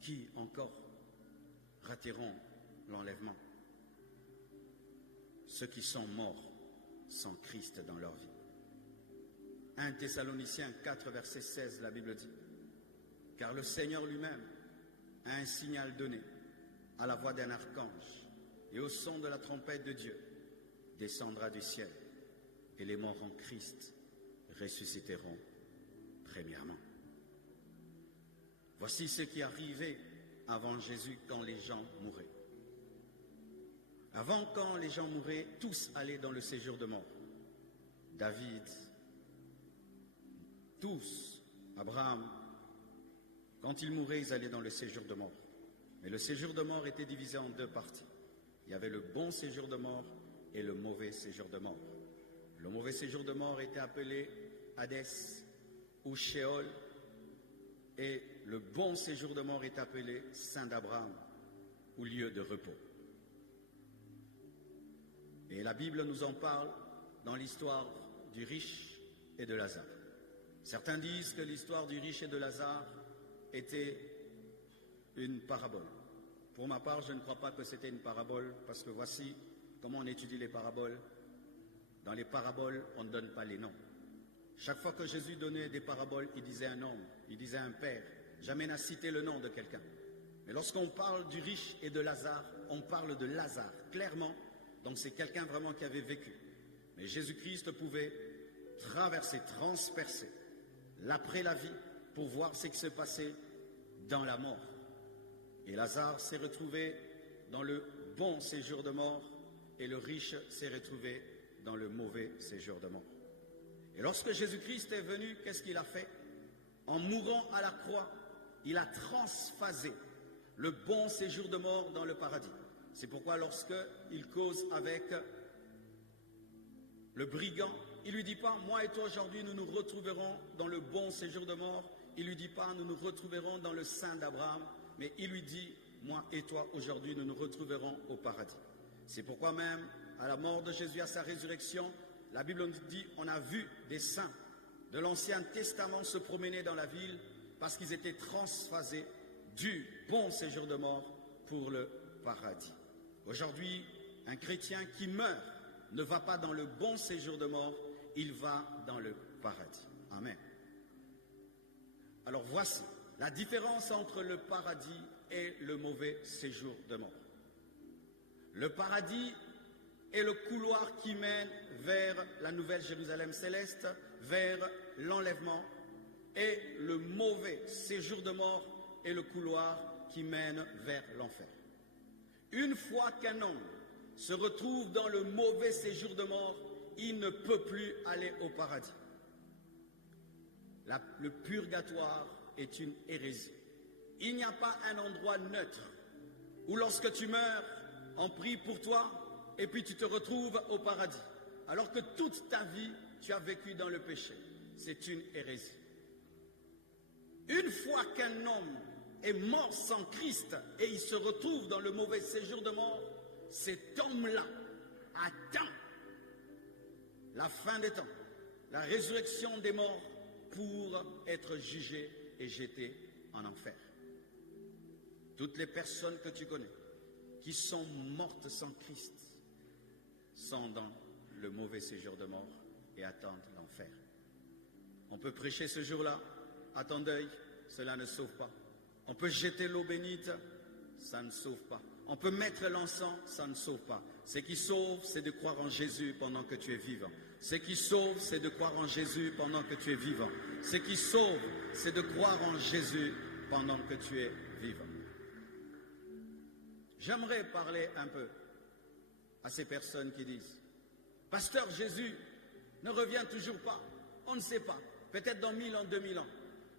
Qui encore rateront l'enlèvement? Ceux qui sont morts sans Christ dans leur vie. 1 Thessaloniciens 4, verset 16, la Bible dit: car le Seigneur lui-même a un signal donné à la voix d'un archange et au son de la trompette de Dieu descendra du ciel, et les morts en Christ ressusciteront premièrement. Voici ce qui arrivait avant Jésus quand les gens mouraient. Avant, quand les gens mouraient, tous allaient dans le séjour de mort. David, tous, Abraham, quand ils mouraient, ils allaient dans le séjour de mort. Mais le séjour de mort était divisé en 2 parties. Il y avait le bon séjour de mort et le mauvais séjour de mort. Le mauvais séjour de mort était appelé Hadès ou Sheol, et le bon séjour de mort est appelé Saint d'Abraham ou lieu de repos. Et la Bible nous en parle dans l'histoire du riche et de Lazare. Certains disent que l'histoire du riche et de Lazare était une parabole. Pour ma part, je ne crois pas que c'était une parabole, parce que voici comment on étudie les paraboles. Dans les paraboles, on ne donne pas les noms. Chaque fois que Jésus donnait des paraboles, il disait un homme, il disait un père. Jamais n'a cité le nom de quelqu'un. Mais lorsqu'on parle du riche et de Lazare, on parle de Lazare, clairement. Donc c'est quelqu'un vraiment qui avait vécu. Mais Jésus-Christ pouvait traverser, transpercer l'après la vie pour voir ce qui se passait dans la mort. Et Lazare s'est retrouvé dans le bon séjour de mort et le riche s'est retrouvé dans le mauvais séjour de mort. Et lorsque Jésus-Christ est venu, qu'est-ce qu'il a fait? En mourant à la croix, il a transphasé le bon séjour de mort dans le paradis. C'est pourquoi lorsqu'il cause avec le brigand, il ne lui dit pas « moi et toi aujourd'hui nous nous retrouverons dans le bon séjour de mort ». Il ne lui dit pas « nous nous retrouverons dans le sein d'Abraham », mais il lui dit « moi et toi aujourd'hui nous nous retrouverons au paradis ». C'est pourquoi même à la mort de Jésus, à sa résurrection, la Bible nous dit « on a vu des saints de l'Ancien Testament se promener dans la ville parce qu'ils étaient transphasés du bon séjour de mort pour le paradis ». Aujourd'hui, un chrétien qui meurt ne va pas dans le bon séjour de mort, il va dans le paradis. Amen. Alors voici la différence entre le paradis et le mauvais séjour de mort. Le paradis est le couloir qui mène vers la nouvelle Jérusalem céleste, vers l'enlèvement, et le mauvais séjour de mort est le couloir qui mène vers l'enfer. Une fois qu'un homme se retrouve dans le mauvais séjour de mort, il ne peut plus aller au paradis. Le purgatoire est une hérésie. Il n'y a pas un endroit neutre où lorsque tu meurs, on prie pour toi et puis tu te retrouves au paradis. Alors que toute ta vie, tu as vécu dans le péché. C'est une hérésie. Une fois qu'un homme est mort sans Christ et il se retrouve dans le mauvais séjour de mort, cet homme-là attend la fin des temps, la résurrection des morts pour être jugé et jeté en enfer. Toutes les personnes que tu connais qui sont mortes sans Christ sont dans le mauvais séjour de mort et attendent l'enfer. On peut prêcher ce jour-là à ton deuil, cela ne sauve pas. On peut jeter l'eau bénite, ça ne sauve pas. On peut mettre l'encens, ça ne sauve pas. Ce qui sauve, c'est de croire en Jésus pendant que tu es vivant. Ce qui sauve, c'est de croire en Jésus pendant que tu es vivant. Ce qui sauve, c'est de croire en Jésus pendant que tu es vivant. J'aimerais parler un peu à ces personnes qui disent « Pasteur, Jésus ne revient toujours pas. On ne sait pas. Peut-être dans 1000 ans, 2000 ans.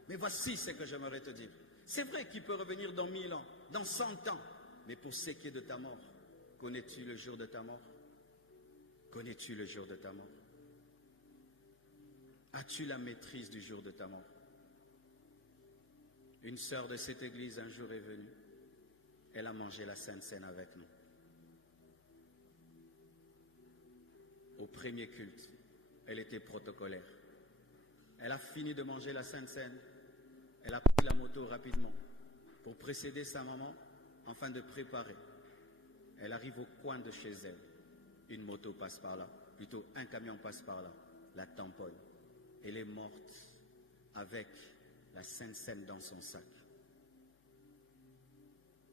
Mais voici ce que j'aimerais te dire. C'est vrai qu'il peut revenir dans 1000 ans, dans 100 ans. Mais pour ce qui est de ta mort, connais-tu le jour de ta mort? Connais-tu le jour de ta mort? As-tu la maîtrise du jour de ta mort? Une sœur de cette église un jour est venue. Elle a mangé la Sainte Seine avec nous. Au premier culte, elle était protocolaire. Elle a fini de manger la Sainte Seine. Elle a pris la moto rapidement pour précéder sa maman afin de préparer. Elle arrive au coin de chez elle. Une moto passe par là, plutôt un camion passe par là, la tamponne. Elle est morte avec la Sainte Seine dans son sac.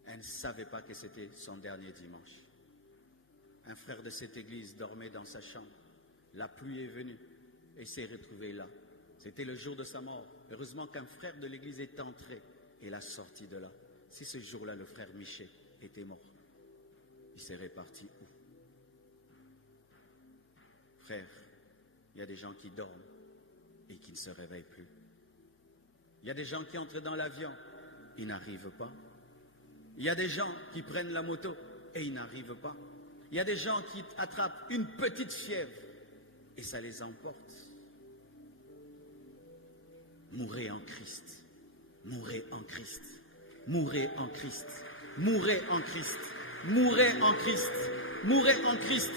Elle ne savait pas que c'était son dernier dimanche. Un frère de cette église dormait dans sa chambre. La pluie est venue et s'est retrouvé là. C'était le jour de sa mort. Heureusement qu'un frère de l'église est entré et l'a sorti de là. Si ce jour-là, le frère Miché était mort, il serait parti où? Frère, il y a des gens qui dorment et qui ne se réveillent plus. Il y a des gens qui entrent dans l'avion, ils n'arrivent pas. Il y a des gens qui prennent la moto et ils n'arrivent pas. Il y a des gens qui attrapent une petite fièvre et ça les emporte. Mourez en Christ. Mourez en Christ. Mourez en Christ. Mourez en Christ. Mourez en Christ. Mourez en Christ.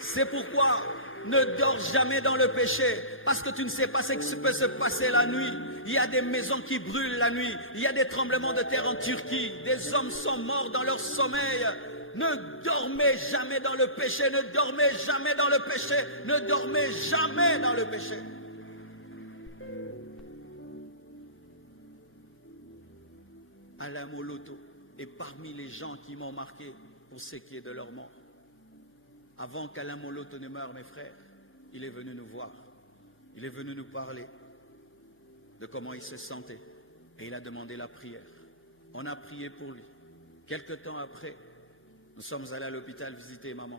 C'est pourquoi ne dors jamais dans le péché, parce que tu ne sais pas ce qui peut se passer la nuit. Il y a des maisons qui brûlent la nuit. Il y a des tremblements de terre en Turquie. Des hommes sont morts dans leur sommeil. Ne dormez jamais dans le péché. Ne dormez jamais dans le péché. Ne dormez jamais dans le péché. Alain Moloto est parmi les gens qui m'ont marqué pour ce qui est de leur mort. Avant qu'Alain Moloto ne meure, mes frères, il est venu nous voir. Il est venu nous parler de comment il se sentait. Et il a demandé la prière. On a prié pour lui. Quelque temps après, nous sommes allés à l'hôpital visiter maman.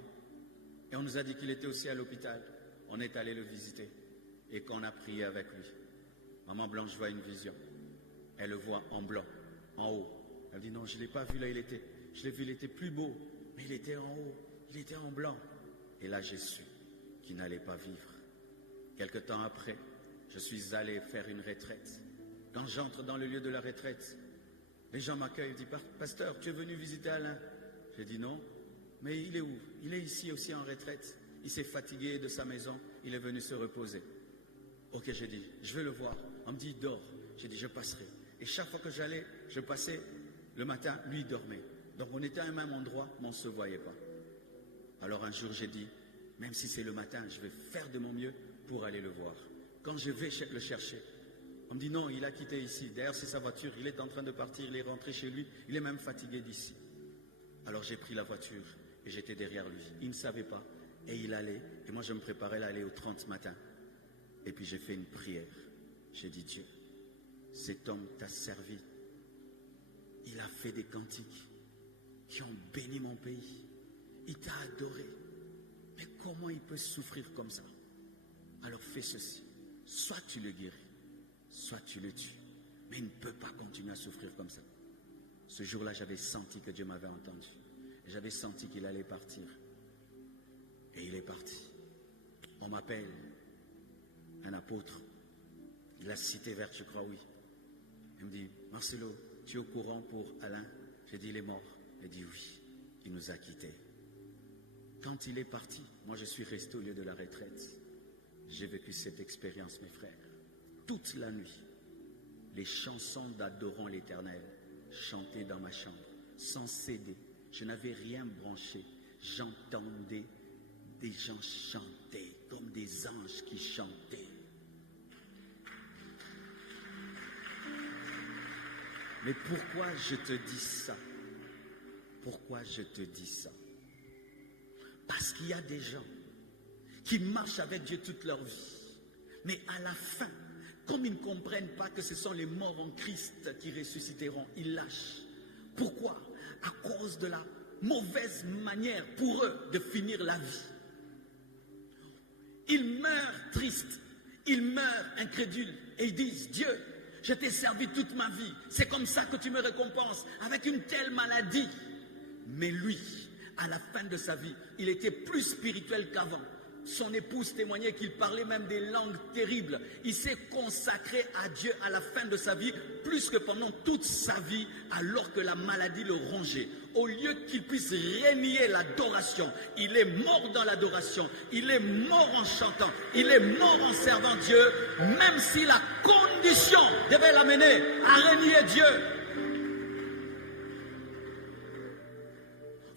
Et on nous a dit qu'il était aussi à l'hôpital. On est allé le visiter. Et qu'on a prié avec lui. Maman Blanche voit une vision. Elle le voit en blanc, en haut. Elle dit non, je ne l'ai pas vu là, il était. Je l'ai vu, il était plus beau. Mais il était en haut. Il était en blanc. Et là, j'ai su qu'il n'allait pas vivre. Quelque temps après, je suis allé faire une retraite. Quand j'entre dans le lieu de la retraite, les gens m'accueillent et disent « Pasteur, tu es venu visiter Alain ?» J'ai dit « Non, mais il est où? Il est ici aussi en retraite. Il s'est fatigué de sa maison, il est venu se reposer. » Ok, j'ai dit « Je vais le voir. » On me dit « Dors. » J'ai dit « Je passerai. » Et chaque fois que j'allais, je passais le matin, lui dormait. Donc on était à un même endroit, mais on ne se voyait pas. Alors un jour j'ai dit, même si c'est le matin, je vais faire de mon mieux pour aller le voir. Quand je vais le chercher, on me dit non, il a quitté ici. D'ailleurs c'est sa voiture, il est en train de partir, il est rentré chez lui, il est même fatigué d'ici. Alors j'ai pris la voiture et j'étais derrière lui. Il ne savait pas et il allait. Et moi je me préparais à aller au 30 matin. Et puis j'ai fait une prière. J'ai dit Dieu, cet homme t'a servi. Il a fait des cantiques qui ont béni mon pays. Il t'a adoré. Mais comment il peut souffrir comme ça? Alors fais ceci. Soit tu le guéris, soit tu le tues. Mais il ne peut pas continuer à souffrir comme ça. Ce jour-là, j'avais senti que Dieu m'avait entendu. Et j'avais senti qu'il allait partir. Et il est parti. On m'appelle un apôtre de la Cité Verte, je crois, oui. Il me dit, Marcelo, tu es au courant pour Alain? J'ai dit, il est mort. Il dit, oui, il nous a quittés. Quand il est parti, moi je suis resté au lieu de la retraite. J'ai vécu cette expérience, mes frères. Toute la nuit, les chansons d'Adorons l'Éternel chantaient dans ma chambre, sans CD. Je n'avais rien branché. J'entendais des gens chanter comme des anges qui chantaient. Mais pourquoi je te dis ça? Pourquoi je te dis ça? Parce qu'il y a des gens qui marchent avec Dieu toute leur vie. Mais à la fin, comme ils ne comprennent pas que ce sont les morts en Christ qui ressusciteront, ils lâchent. Pourquoi? À cause de la mauvaise manière pour eux de finir la vie. Ils meurent tristes, ils meurent incrédules et ils disent, Dieu, je t'ai servi toute ma vie, c'est comme ça que tu me récompenses, avec une telle maladie. Mais lui, à la fin de sa vie, il était plus spirituel qu'avant. Son épouse témoignait qu'il parlait même des langues terribles. Il s'est consacré à Dieu à la fin de sa vie, plus que pendant toute sa vie, alors que la maladie le rongeait. Au lieu qu'il puisse renier l'adoration, il est mort dans l'adoration, il est mort en chantant, il est mort en servant Dieu, même si la condition devait l'amener à renier Dieu.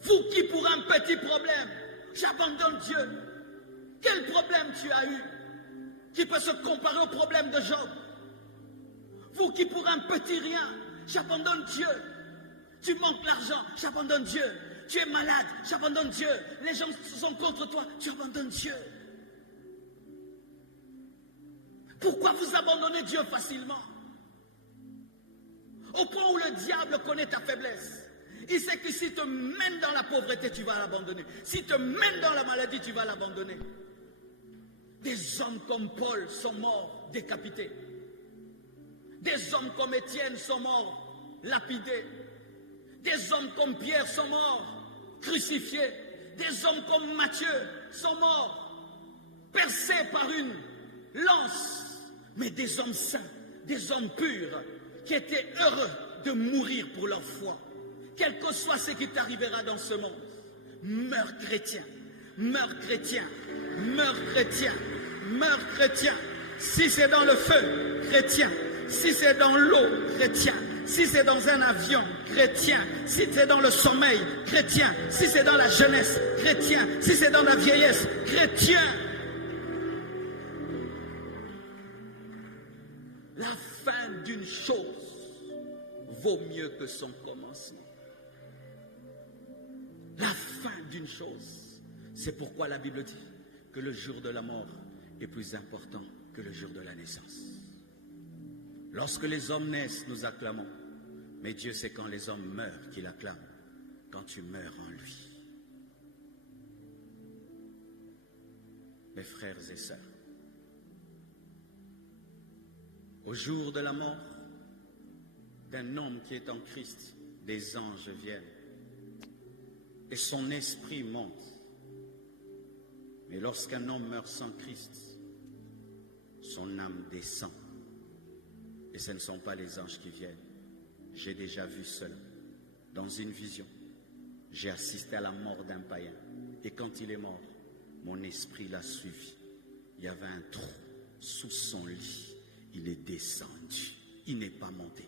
Vous qui pour un petit problème, j'abandonne Dieu. Quel problème tu as eu qui peut se comparer au problème de Job? Vous qui pour un petit rien, j'abandonne Dieu. Tu manques l'argent, j'abandonne Dieu. Tu es malade, j'abandonne Dieu. Les gens sont contre toi, tu abandonnes Dieu. Pourquoi vous abandonnez Dieu facilement? Au point où le diable connaît ta faiblesse. Il sait que s'il te mène dans la pauvreté, tu vas l'abandonner. S'il te mène dans la maladie, tu vas l'abandonner. Des hommes comme Paul sont morts décapités. Des hommes comme Étienne sont morts lapidés. Des hommes comme Pierre sont morts crucifiés. Des hommes comme Matthieu sont morts percés par une lance. Mais des hommes saints, des hommes purs, qui étaient heureux de mourir pour leur foi. Quel que soit ce qui t'arrivera dans ce monde, meurs chrétien, meurs chrétien, meurs chrétien, meurs chrétien. Si c'est dans le feu, chrétien. Si c'est dans l'eau, chrétien. Si c'est dans un avion, chrétien. Si c'est dans le sommeil, chrétien. Si c'est dans la jeunesse, chrétien. Si c'est dans la vieillesse, chrétien. La fin d'une chose vaut mieux que son commencement. La fin d'une chose. C'est pourquoi la Bible dit que le jour de la mort est plus important que le jour de la naissance. Lorsque les hommes naissent, nous acclamons. Mais Dieu sait quand les hommes meurent qu'il acclame, quand tu meurs en lui. Mes frères et sœurs, au jour de la mort d'un homme qui est en Christ, des anges viennent et son esprit monte. Mais lorsqu'un homme meurt sans Christ, son âme descend. Et ce ne sont pas les anges qui viennent. J'ai déjà vu cela dans une vision. J'ai assisté à la mort d'un païen. Et quand il est mort, mon esprit l'a suivi. Il y avait un trou sous son lit. Il est descendu. Il n'est pas monté.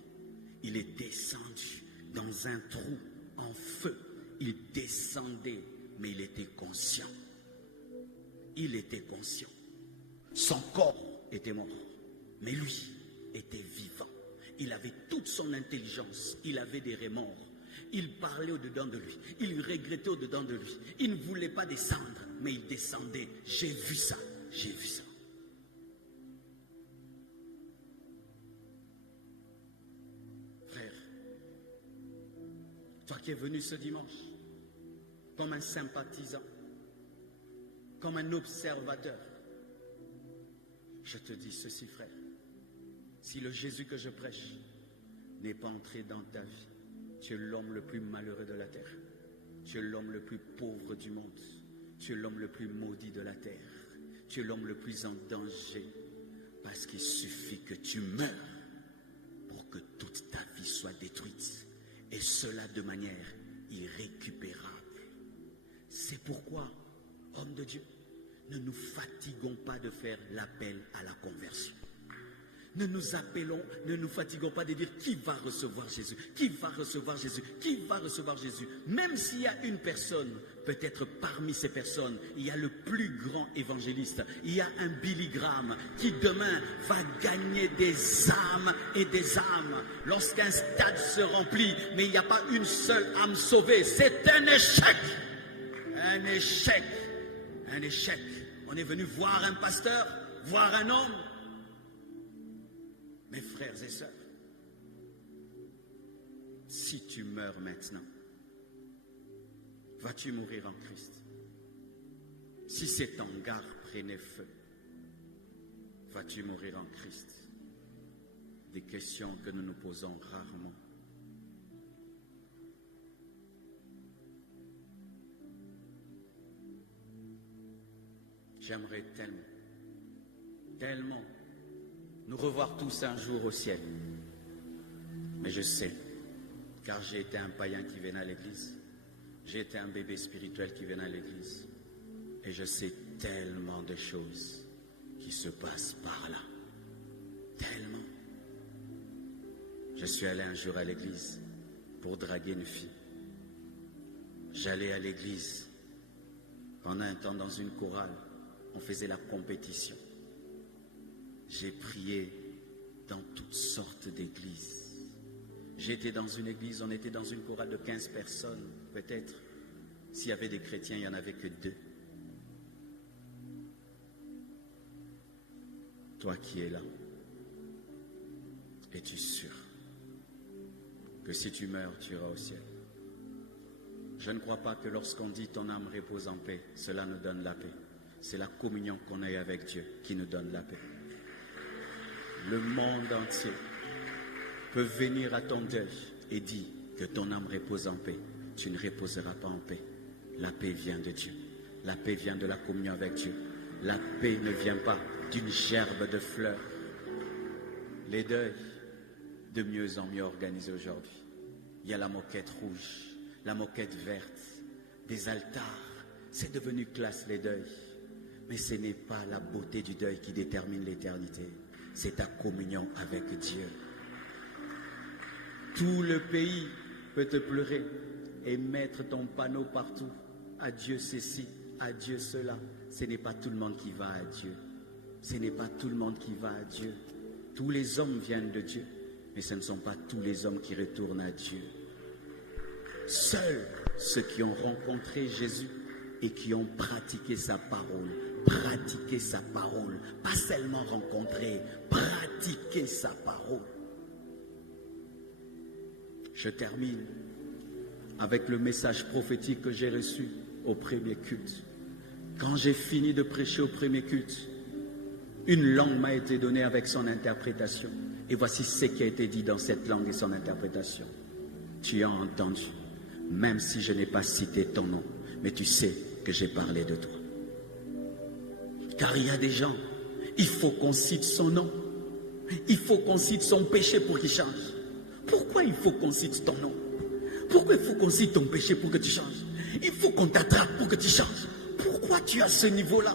Il est descendu dans un trou en feu. Il descendait, mais il était conscient. Il était conscient. Son corps était mort, mais lui était vivant. Il avait toute son intelligence. Il avait des remords. Il parlait au-dedans de lui. Il regrettait au-dedans de lui. Il ne voulait pas descendre, mais il descendait. J'ai vu ça. J'ai vu ça. Frère, toi qui es venu ce dimanche, comme un sympathisant, comme un observateur, je te dis ceci, frère. Si le Jésus que je prêche n'est pas entré dans ta vie, tu es l'homme le plus malheureux de la terre. Tu es l'homme le plus pauvre du monde. Tu es l'homme le plus maudit de la terre. Tu es l'homme le plus en danger. Parce qu'il suffit que tu meurs pour que toute ta vie soit détruite. Et cela de manière irrécupérable. C'est pourquoi, hommes de Dieu, ne nous fatiguons pas de faire l'appel à la conversion. Ne nous fatiguons pas de dire qui va recevoir Jésus, qui va recevoir Jésus, qui va recevoir Jésus. Même s'il y a une personne, peut-être parmi ces personnes, il y a le plus grand évangéliste, il y a un Billy Graham qui demain va gagner des âmes et des âmes. Lorsqu'un stade se remplit, mais il n'y a pas une seule âme sauvée, c'est un échec. Un échec. Un échec. On est venu voir un pasteur, voir un homme. Mes frères et sœurs, si tu meurs maintenant, vas-tu mourir en Christ? Si cet hangar prenait feu, vas-tu mourir en Christ? Des questions que nous nous posons rarement. J'aimerais tellement nous revoir tous un jour au ciel. Mais je sais, car j'ai été un païen qui venait à l'église, j'ai été un bébé spirituel qui venait à l'église, et je sais tellement de choses qui se passent par là. Tellement. Je suis allé un jour à l'église pour draguer une fille. J'allais à l'église pendant un temps dans une chorale, on faisait la compétition. J'ai prié dans toutes sortes d'églises. J'étais dans une église, on était dans une chorale de 15 personnes, peut-être. S'il y avait des chrétiens, il n'y en avait que 2. Toi qui es là, es-tu sûr que si tu meurs, tu iras au ciel? Je ne crois pas que lorsqu'on dit ton âme repose en paix, cela nous donne la paix. C'est la communion qu'on a avec Dieu qui nous donne la paix. Le monde entier peut venir à ton deuil et dire que ton âme repose en paix. Tu ne reposeras pas en paix. La paix vient de Dieu. La paix vient de la communion avec Dieu. La paix ne vient pas d'une gerbe de fleurs. Les deuils, de mieux en mieux organisés aujourd'hui. Il y a la moquette rouge, la moquette verte, des altars. C'est devenu classe les deuils. Mais ce n'est pas la beauté du deuil qui détermine l'éternité. C'est ta communion avec Dieu. Tout le pays peut te pleurer et mettre ton panneau partout. Adieu ceci, adieu cela. Ce n'est pas tout le monde qui va à Dieu. Ce n'est pas tout le monde qui va à Dieu. Tous les hommes viennent de Dieu, mais ce ne sont pas tous les hommes qui retournent à Dieu. Seuls ceux qui ont rencontré Jésus et qui ont pratiqué sa parole. Pratiquer sa parole, pas seulement rencontrer, pratiquer sa parole. Je termine avec le message prophétique que j'ai reçu au premier culte. Quand j'ai fini de prêcher au premier culte, une langue m'a été donnée avec son interprétation. Et voici ce qui a été dit dans cette langue et son interprétation. Tu as entendu, même si je n'ai pas cité ton nom, mais tu sais que j'ai parlé de toi. Car il y a des gens, il faut qu'on cite son nom. Il faut qu'on cite son péché pour qu'il change. Pourquoi il faut qu'on cite ton nom? Pourquoi il faut qu'on cite ton péché pour que tu changes? Il faut qu'on t'attrape pour que tu changes. Pourquoi tu as ce niveau-là?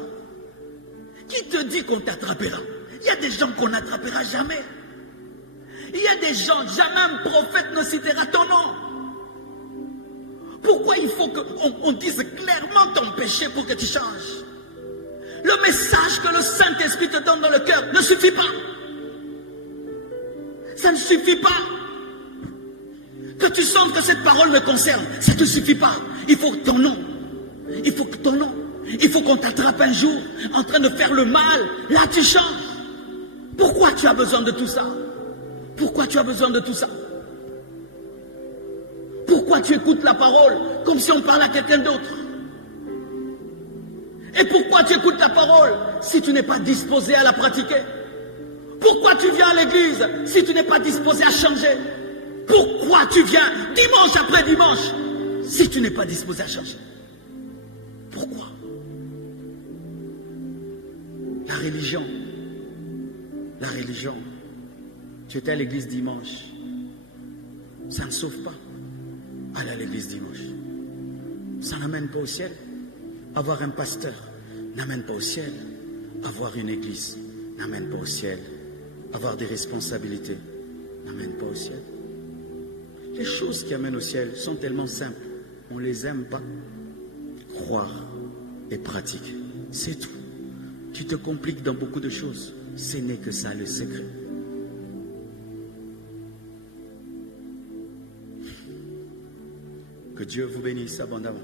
Qui te dit qu'on t'attrapera? Il y a des gens qu'on n'attrapera jamais. Il y a des gens, jamais un prophète ne citera ton nom. Pourquoi il faut qu'on dise clairement ton péché pour que tu changes? Le message que le Saint-Esprit te donne dans le cœur ne suffit pas. Ça ne suffit pas. Que tu sentes que cette parole me concerne, ça ne te suffit pas. Il faut ton nom. Il faut que ton nom. Il faut qu'on t'attrape un jour en train de faire le mal. Là, tu changes. Pourquoi tu as besoin de tout ça? Pourquoi tu as besoin de tout ça? Pourquoi tu écoutes la parole comme si on parlait à quelqu'un d'autre? Et pourquoi tu écoutes la parole si tu n'es pas disposé à la pratiquer? Pourquoi tu viens à l'église si tu n'es pas disposé à changer? Pourquoi tu viens dimanche après dimanche si tu n'es pas disposé à changer? Pourquoi? La religion, tu étais à l'église dimanche, ça ne sauve pas. Aller à l'église dimanche, ça n'amène pas au ciel. Avoir un pasteur n'amène pas au ciel. Avoir une église n'amène pas au ciel. Avoir des responsabilités n'amène pas au ciel. Les choses qui amènent au ciel sont tellement simples, on ne les aime pas. Croire et pratiquer, c'est tout. Tu te compliques dans beaucoup de choses, ce n'est que ça le secret. Que Dieu vous bénisse abondamment.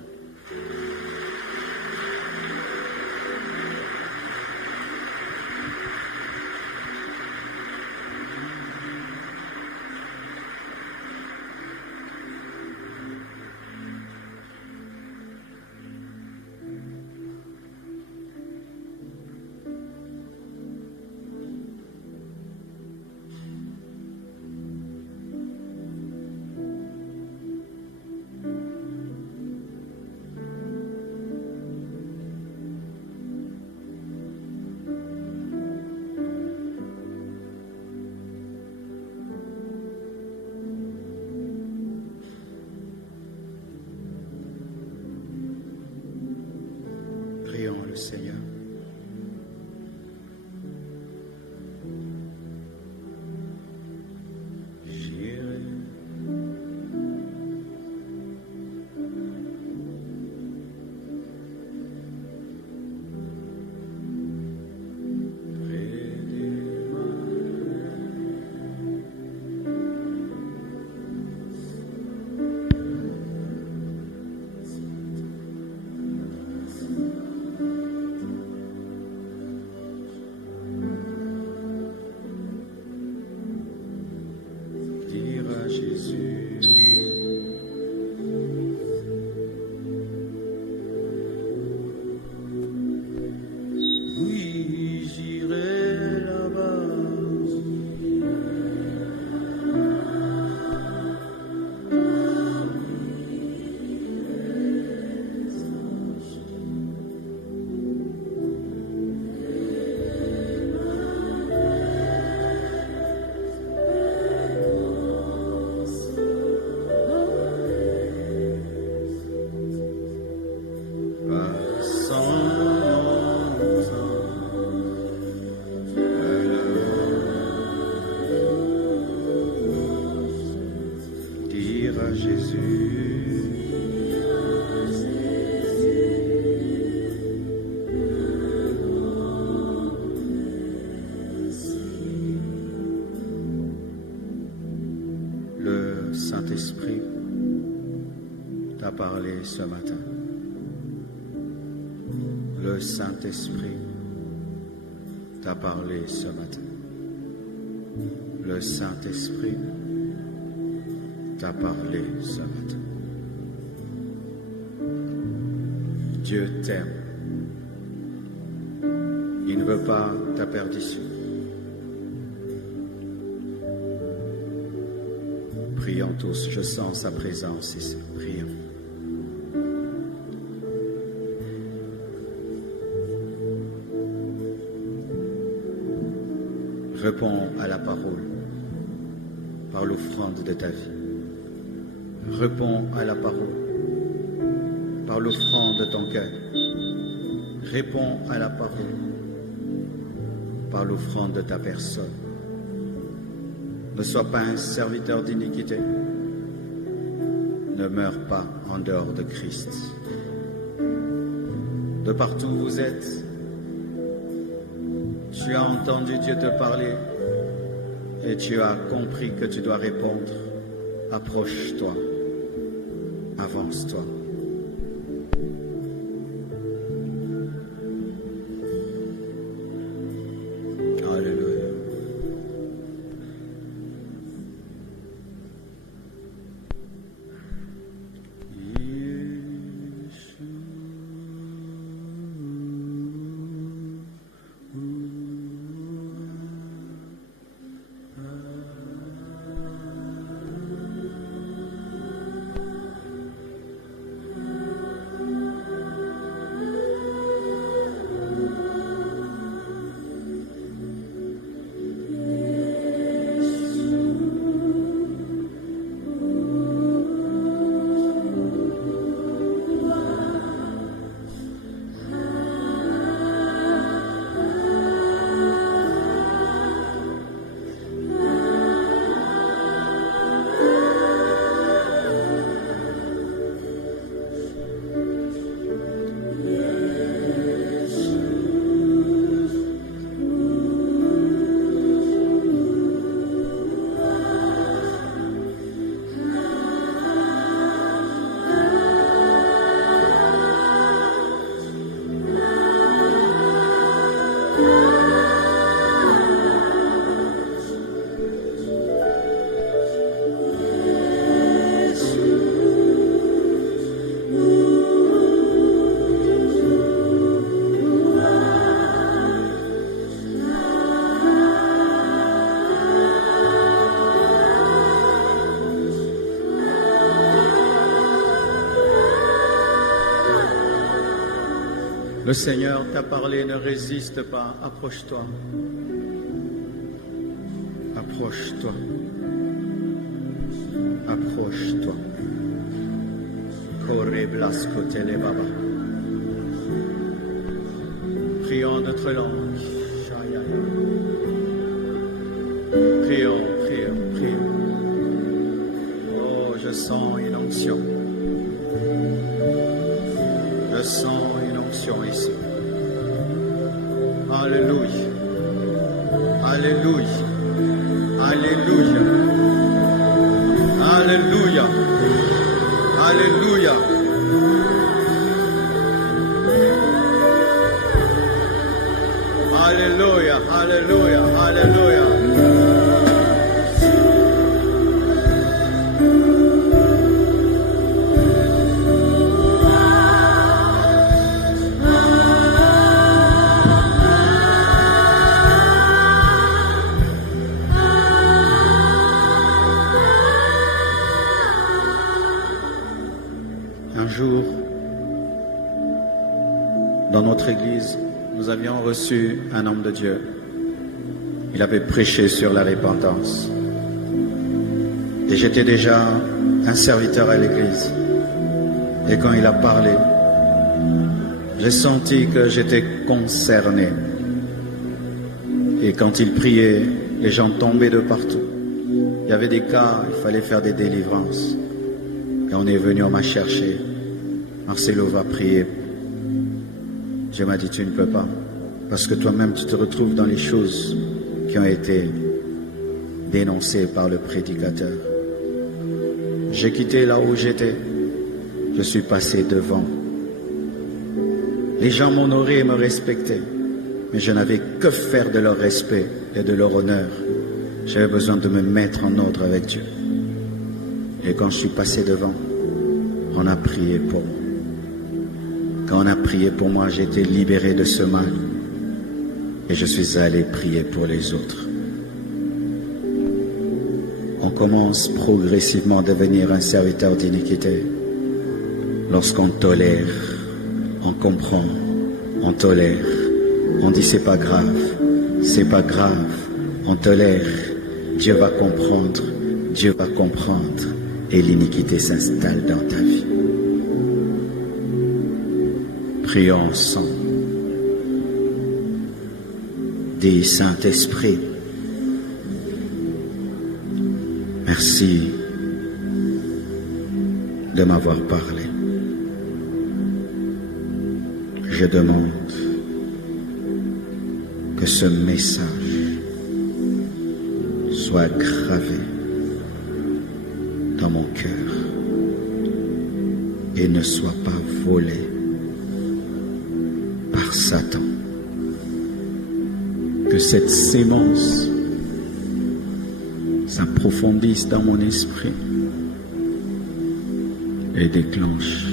Prions le Seigneur. J'irai près des dire à Jésus, oui, j'irai là-bas. Dire à Jésus, le Saint-Esprit t'a parlé ce matin. Le Saint-Esprit t'a parlé ce matin. Le Saint-Esprit t'a parlé ce matin. Dieu t'aime. Il ne veut pas ta perdition. Prions tous, je sens sa présence ici. Prions. Réponds à la parole par l'offrande de ta vie. Réponds à la parole par l'offrande de ton cœur. Réponds à la parole par l'offrande de ta personne. Ne sois pas un serviteur d'iniquité. Ne meurs pas en dehors de Christ. De partout où vous êtes, tu as entendu Dieu te parler et tu as compris que tu dois répondre. Approche-toi, avance-toi. Alléluia. Le Seigneur t'a parlé, ne résiste pas, approche-toi. Approche-toi. Approche-toi. Kore blasko tele baba. Prions notre langue. Shayaya. Prions, prions, prions. Oh, je sens une onction. Je sens une onction ici. Alléluia. Alléluia. Alléluia. Alléluia. Alléluia. Alléluia. Alléluia. Alléluia. Un jour, dans notre église, nous avions reçu un homme de Dieu. Il avait prêché sur la repentance. Et j'étais déjà un serviteur à l'église. Et quand il a parlé, j'ai senti que j'étais concerné. Et quand il priait, les gens tombaient de partout. Il y avait des cas, il fallait faire des délivrances. Et on est venu, on m'a cherché. Marcelo va prier. Je m'a dit, tu ne peux pas. Parce que toi-même, tu te retrouves dans les choses qui ont été dénoncées par le prédicateur. J'ai quitté là où j'étais. Je suis passé devant. Les gens m'honoraient et me respectaient. Mais je n'avais que faire de leur respect et de leur honneur. J'avais besoin de me mettre en ordre avec Dieu. Et quand je suis passé devant, on a prié pour moi. Quand on a prié pour moi, j'ai été libéré de ce mal. Et je suis allé prier pour les autres. On commence progressivement à devenir un serviteur d'iniquité. Lorsqu'on tolère, on comprend, on tolère. On dit c'est pas grave, c'est pas grave. On tolère, Dieu va comprendre, Dieu va comprendre. Et l'iniquité s'installe dans ta vie. Prions ensemble. Dis Saint-Esprit, merci de m'avoir parlé. Je demande que ce message soit gravé dans mon cœur et ne soit pas volé par Satan. Que cette sémence s'approfondisse dans mon esprit et déclenche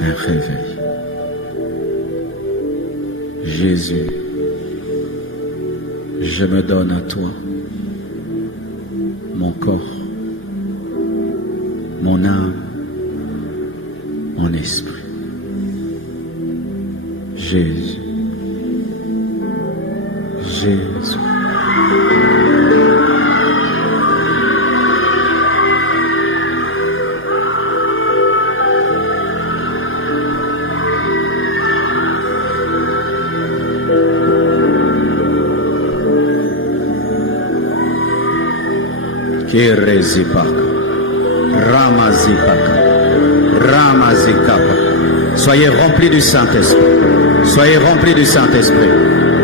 un réveil. Jésus, je me donne à toi, mon corps, mon âme, mon esprit. Jésus, Jésus. Kirezipaka, Ramazipaka, Ramazikapa. Soyez remplis du Saint-Esprit. Soyez remplis du Saint-Esprit.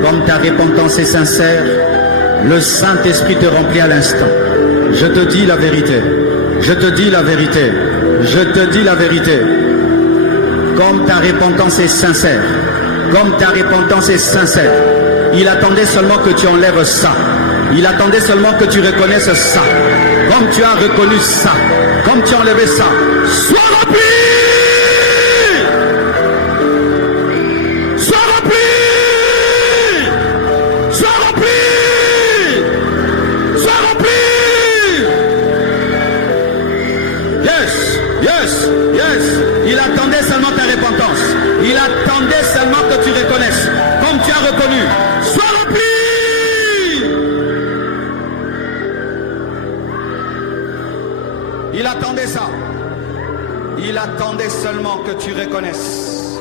Comme ta repentance est sincère, le Saint-Esprit te remplit à l'instant. Je te dis la vérité. Je te dis la vérité. Je te dis la vérité. Comme ta repentance est sincère. Comme ta repentance est sincère. Il attendait seulement que tu enlèves ça. Il attendait seulement que tu reconnaisses ça. Comme tu as reconnu ça. Comme tu as enlevé ça. Sois rempli! Il Il attendait ça. Il attendait seulement que tu reconnaisses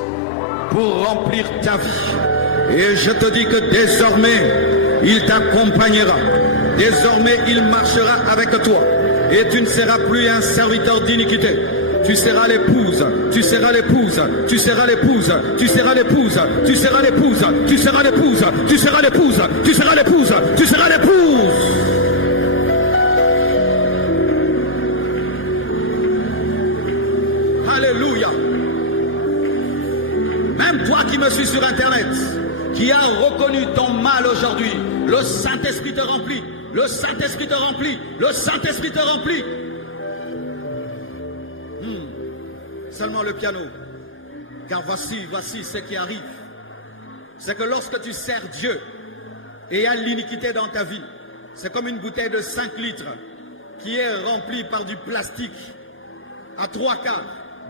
pour remplir ta vie. Et je te dis que désormais, il t'accompagnera. Désormais, il marchera avec toi. Et tu ne seras plus un serviteur d'iniquité. Tu seras l'épouse, tu seras l'épouse, tu seras l'épouse, tu seras l'épouse, tu seras l'épouse, tu seras l'épouse, tu seras l'épouse, tu seras l'épouse, tu seras l'épouse. Alléluia. Même toi qui me suis sur Internet, qui as reconnu ton mal aujourd'hui, le Saint-Esprit te remplit, le Saint-Esprit te remplit, le Saint-Esprit te remplit. Seulement le piano. Car voici ce qui arrive. C'est que lorsque tu sers Dieu et il y a l'iniquité dans ta vie, c'est comme une bouteille de 5 litres qui est remplie par du plastique à 3/4.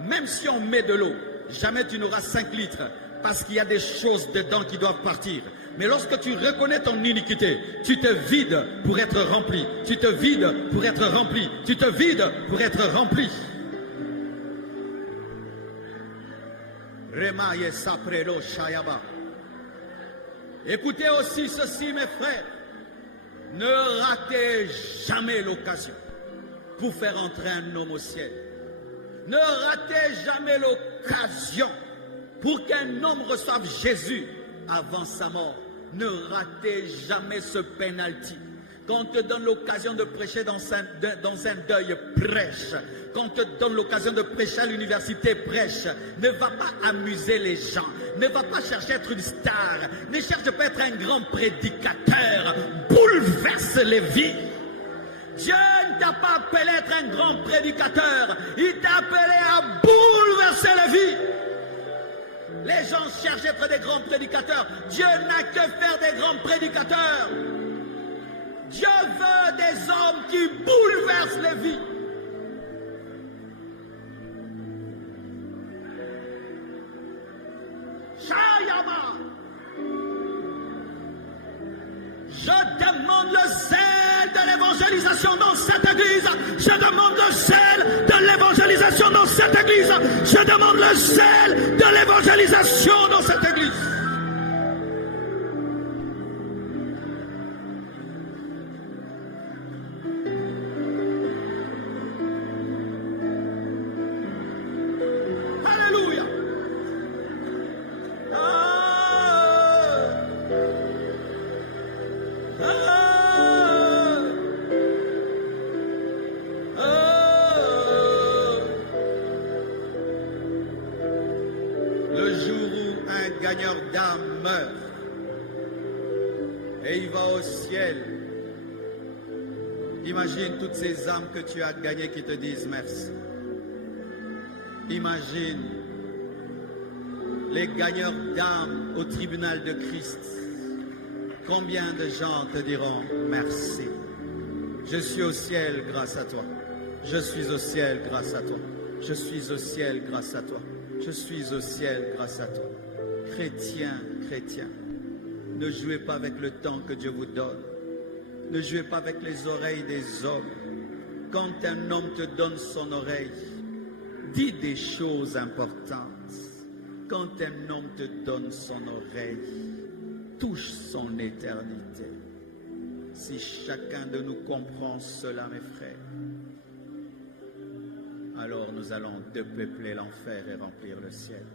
Même si on met de l'eau, jamais tu n'auras 5 litres parce qu'il y a des choses dedans qui doivent partir. Mais lorsque tu reconnais ton iniquité, tu te vides pour être rempli. Tu te vides pour être rempli. Tu te vides pour être rempli. Écoutez aussi ceci, mes frères. Ne ratez jamais l'occasion pour faire entrer un homme au ciel. Ne ratez jamais l'occasion pour qu'un homme reçoive Jésus avant sa mort. Ne ratez jamais ce penalty. Quand on te donne l'occasion de prêcher dans un deuil, prêche. Quand on te donne l'occasion de prêcher à l'université, prêche. Ne va pas amuser les gens. Ne va pas chercher à être une star. Ne cherche pas à être un grand prédicateur. Bouleverse les vies. Dieu ne t'a pas appelé à être un grand prédicateur. Il t'a appelé à bouleverser la vie. Les gens cherchent à être des grands prédicateurs. Dieu n'a que faire des grands prédicateurs. Dieu veut des hommes qui bouleversent les vies. Shayama. Je demande le zèle de l'évangélisation dans cette église. Je demande le zèle de l'évangélisation dans cette église. Je demande le zèle de l'évangélisation dans cette église. Alléluia. Le jour où un gagneur d'âme meurt et il va au ciel, imagine toutes ces âmes que tu as gagnées qui te disent merci. Imagine les gagneurs d'âme au tribunal de Christ. Combien de gens te diront merci? Je suis au ciel grâce à toi. Je suis au ciel grâce à toi. Je suis au ciel grâce à toi. Je suis au ciel grâce à toi. Chrétiens, chrétiens, ne jouez pas avec le temps que Dieu vous donne. Ne jouez pas avec les oreilles des hommes. Quand un homme te donne son oreille, dis des choses importantes. Quand un homme te donne son oreille, touche son éternité. Si chacun de nous comprend cela, mes frères, alors nous allons dépeupler l'enfer et remplir le ciel.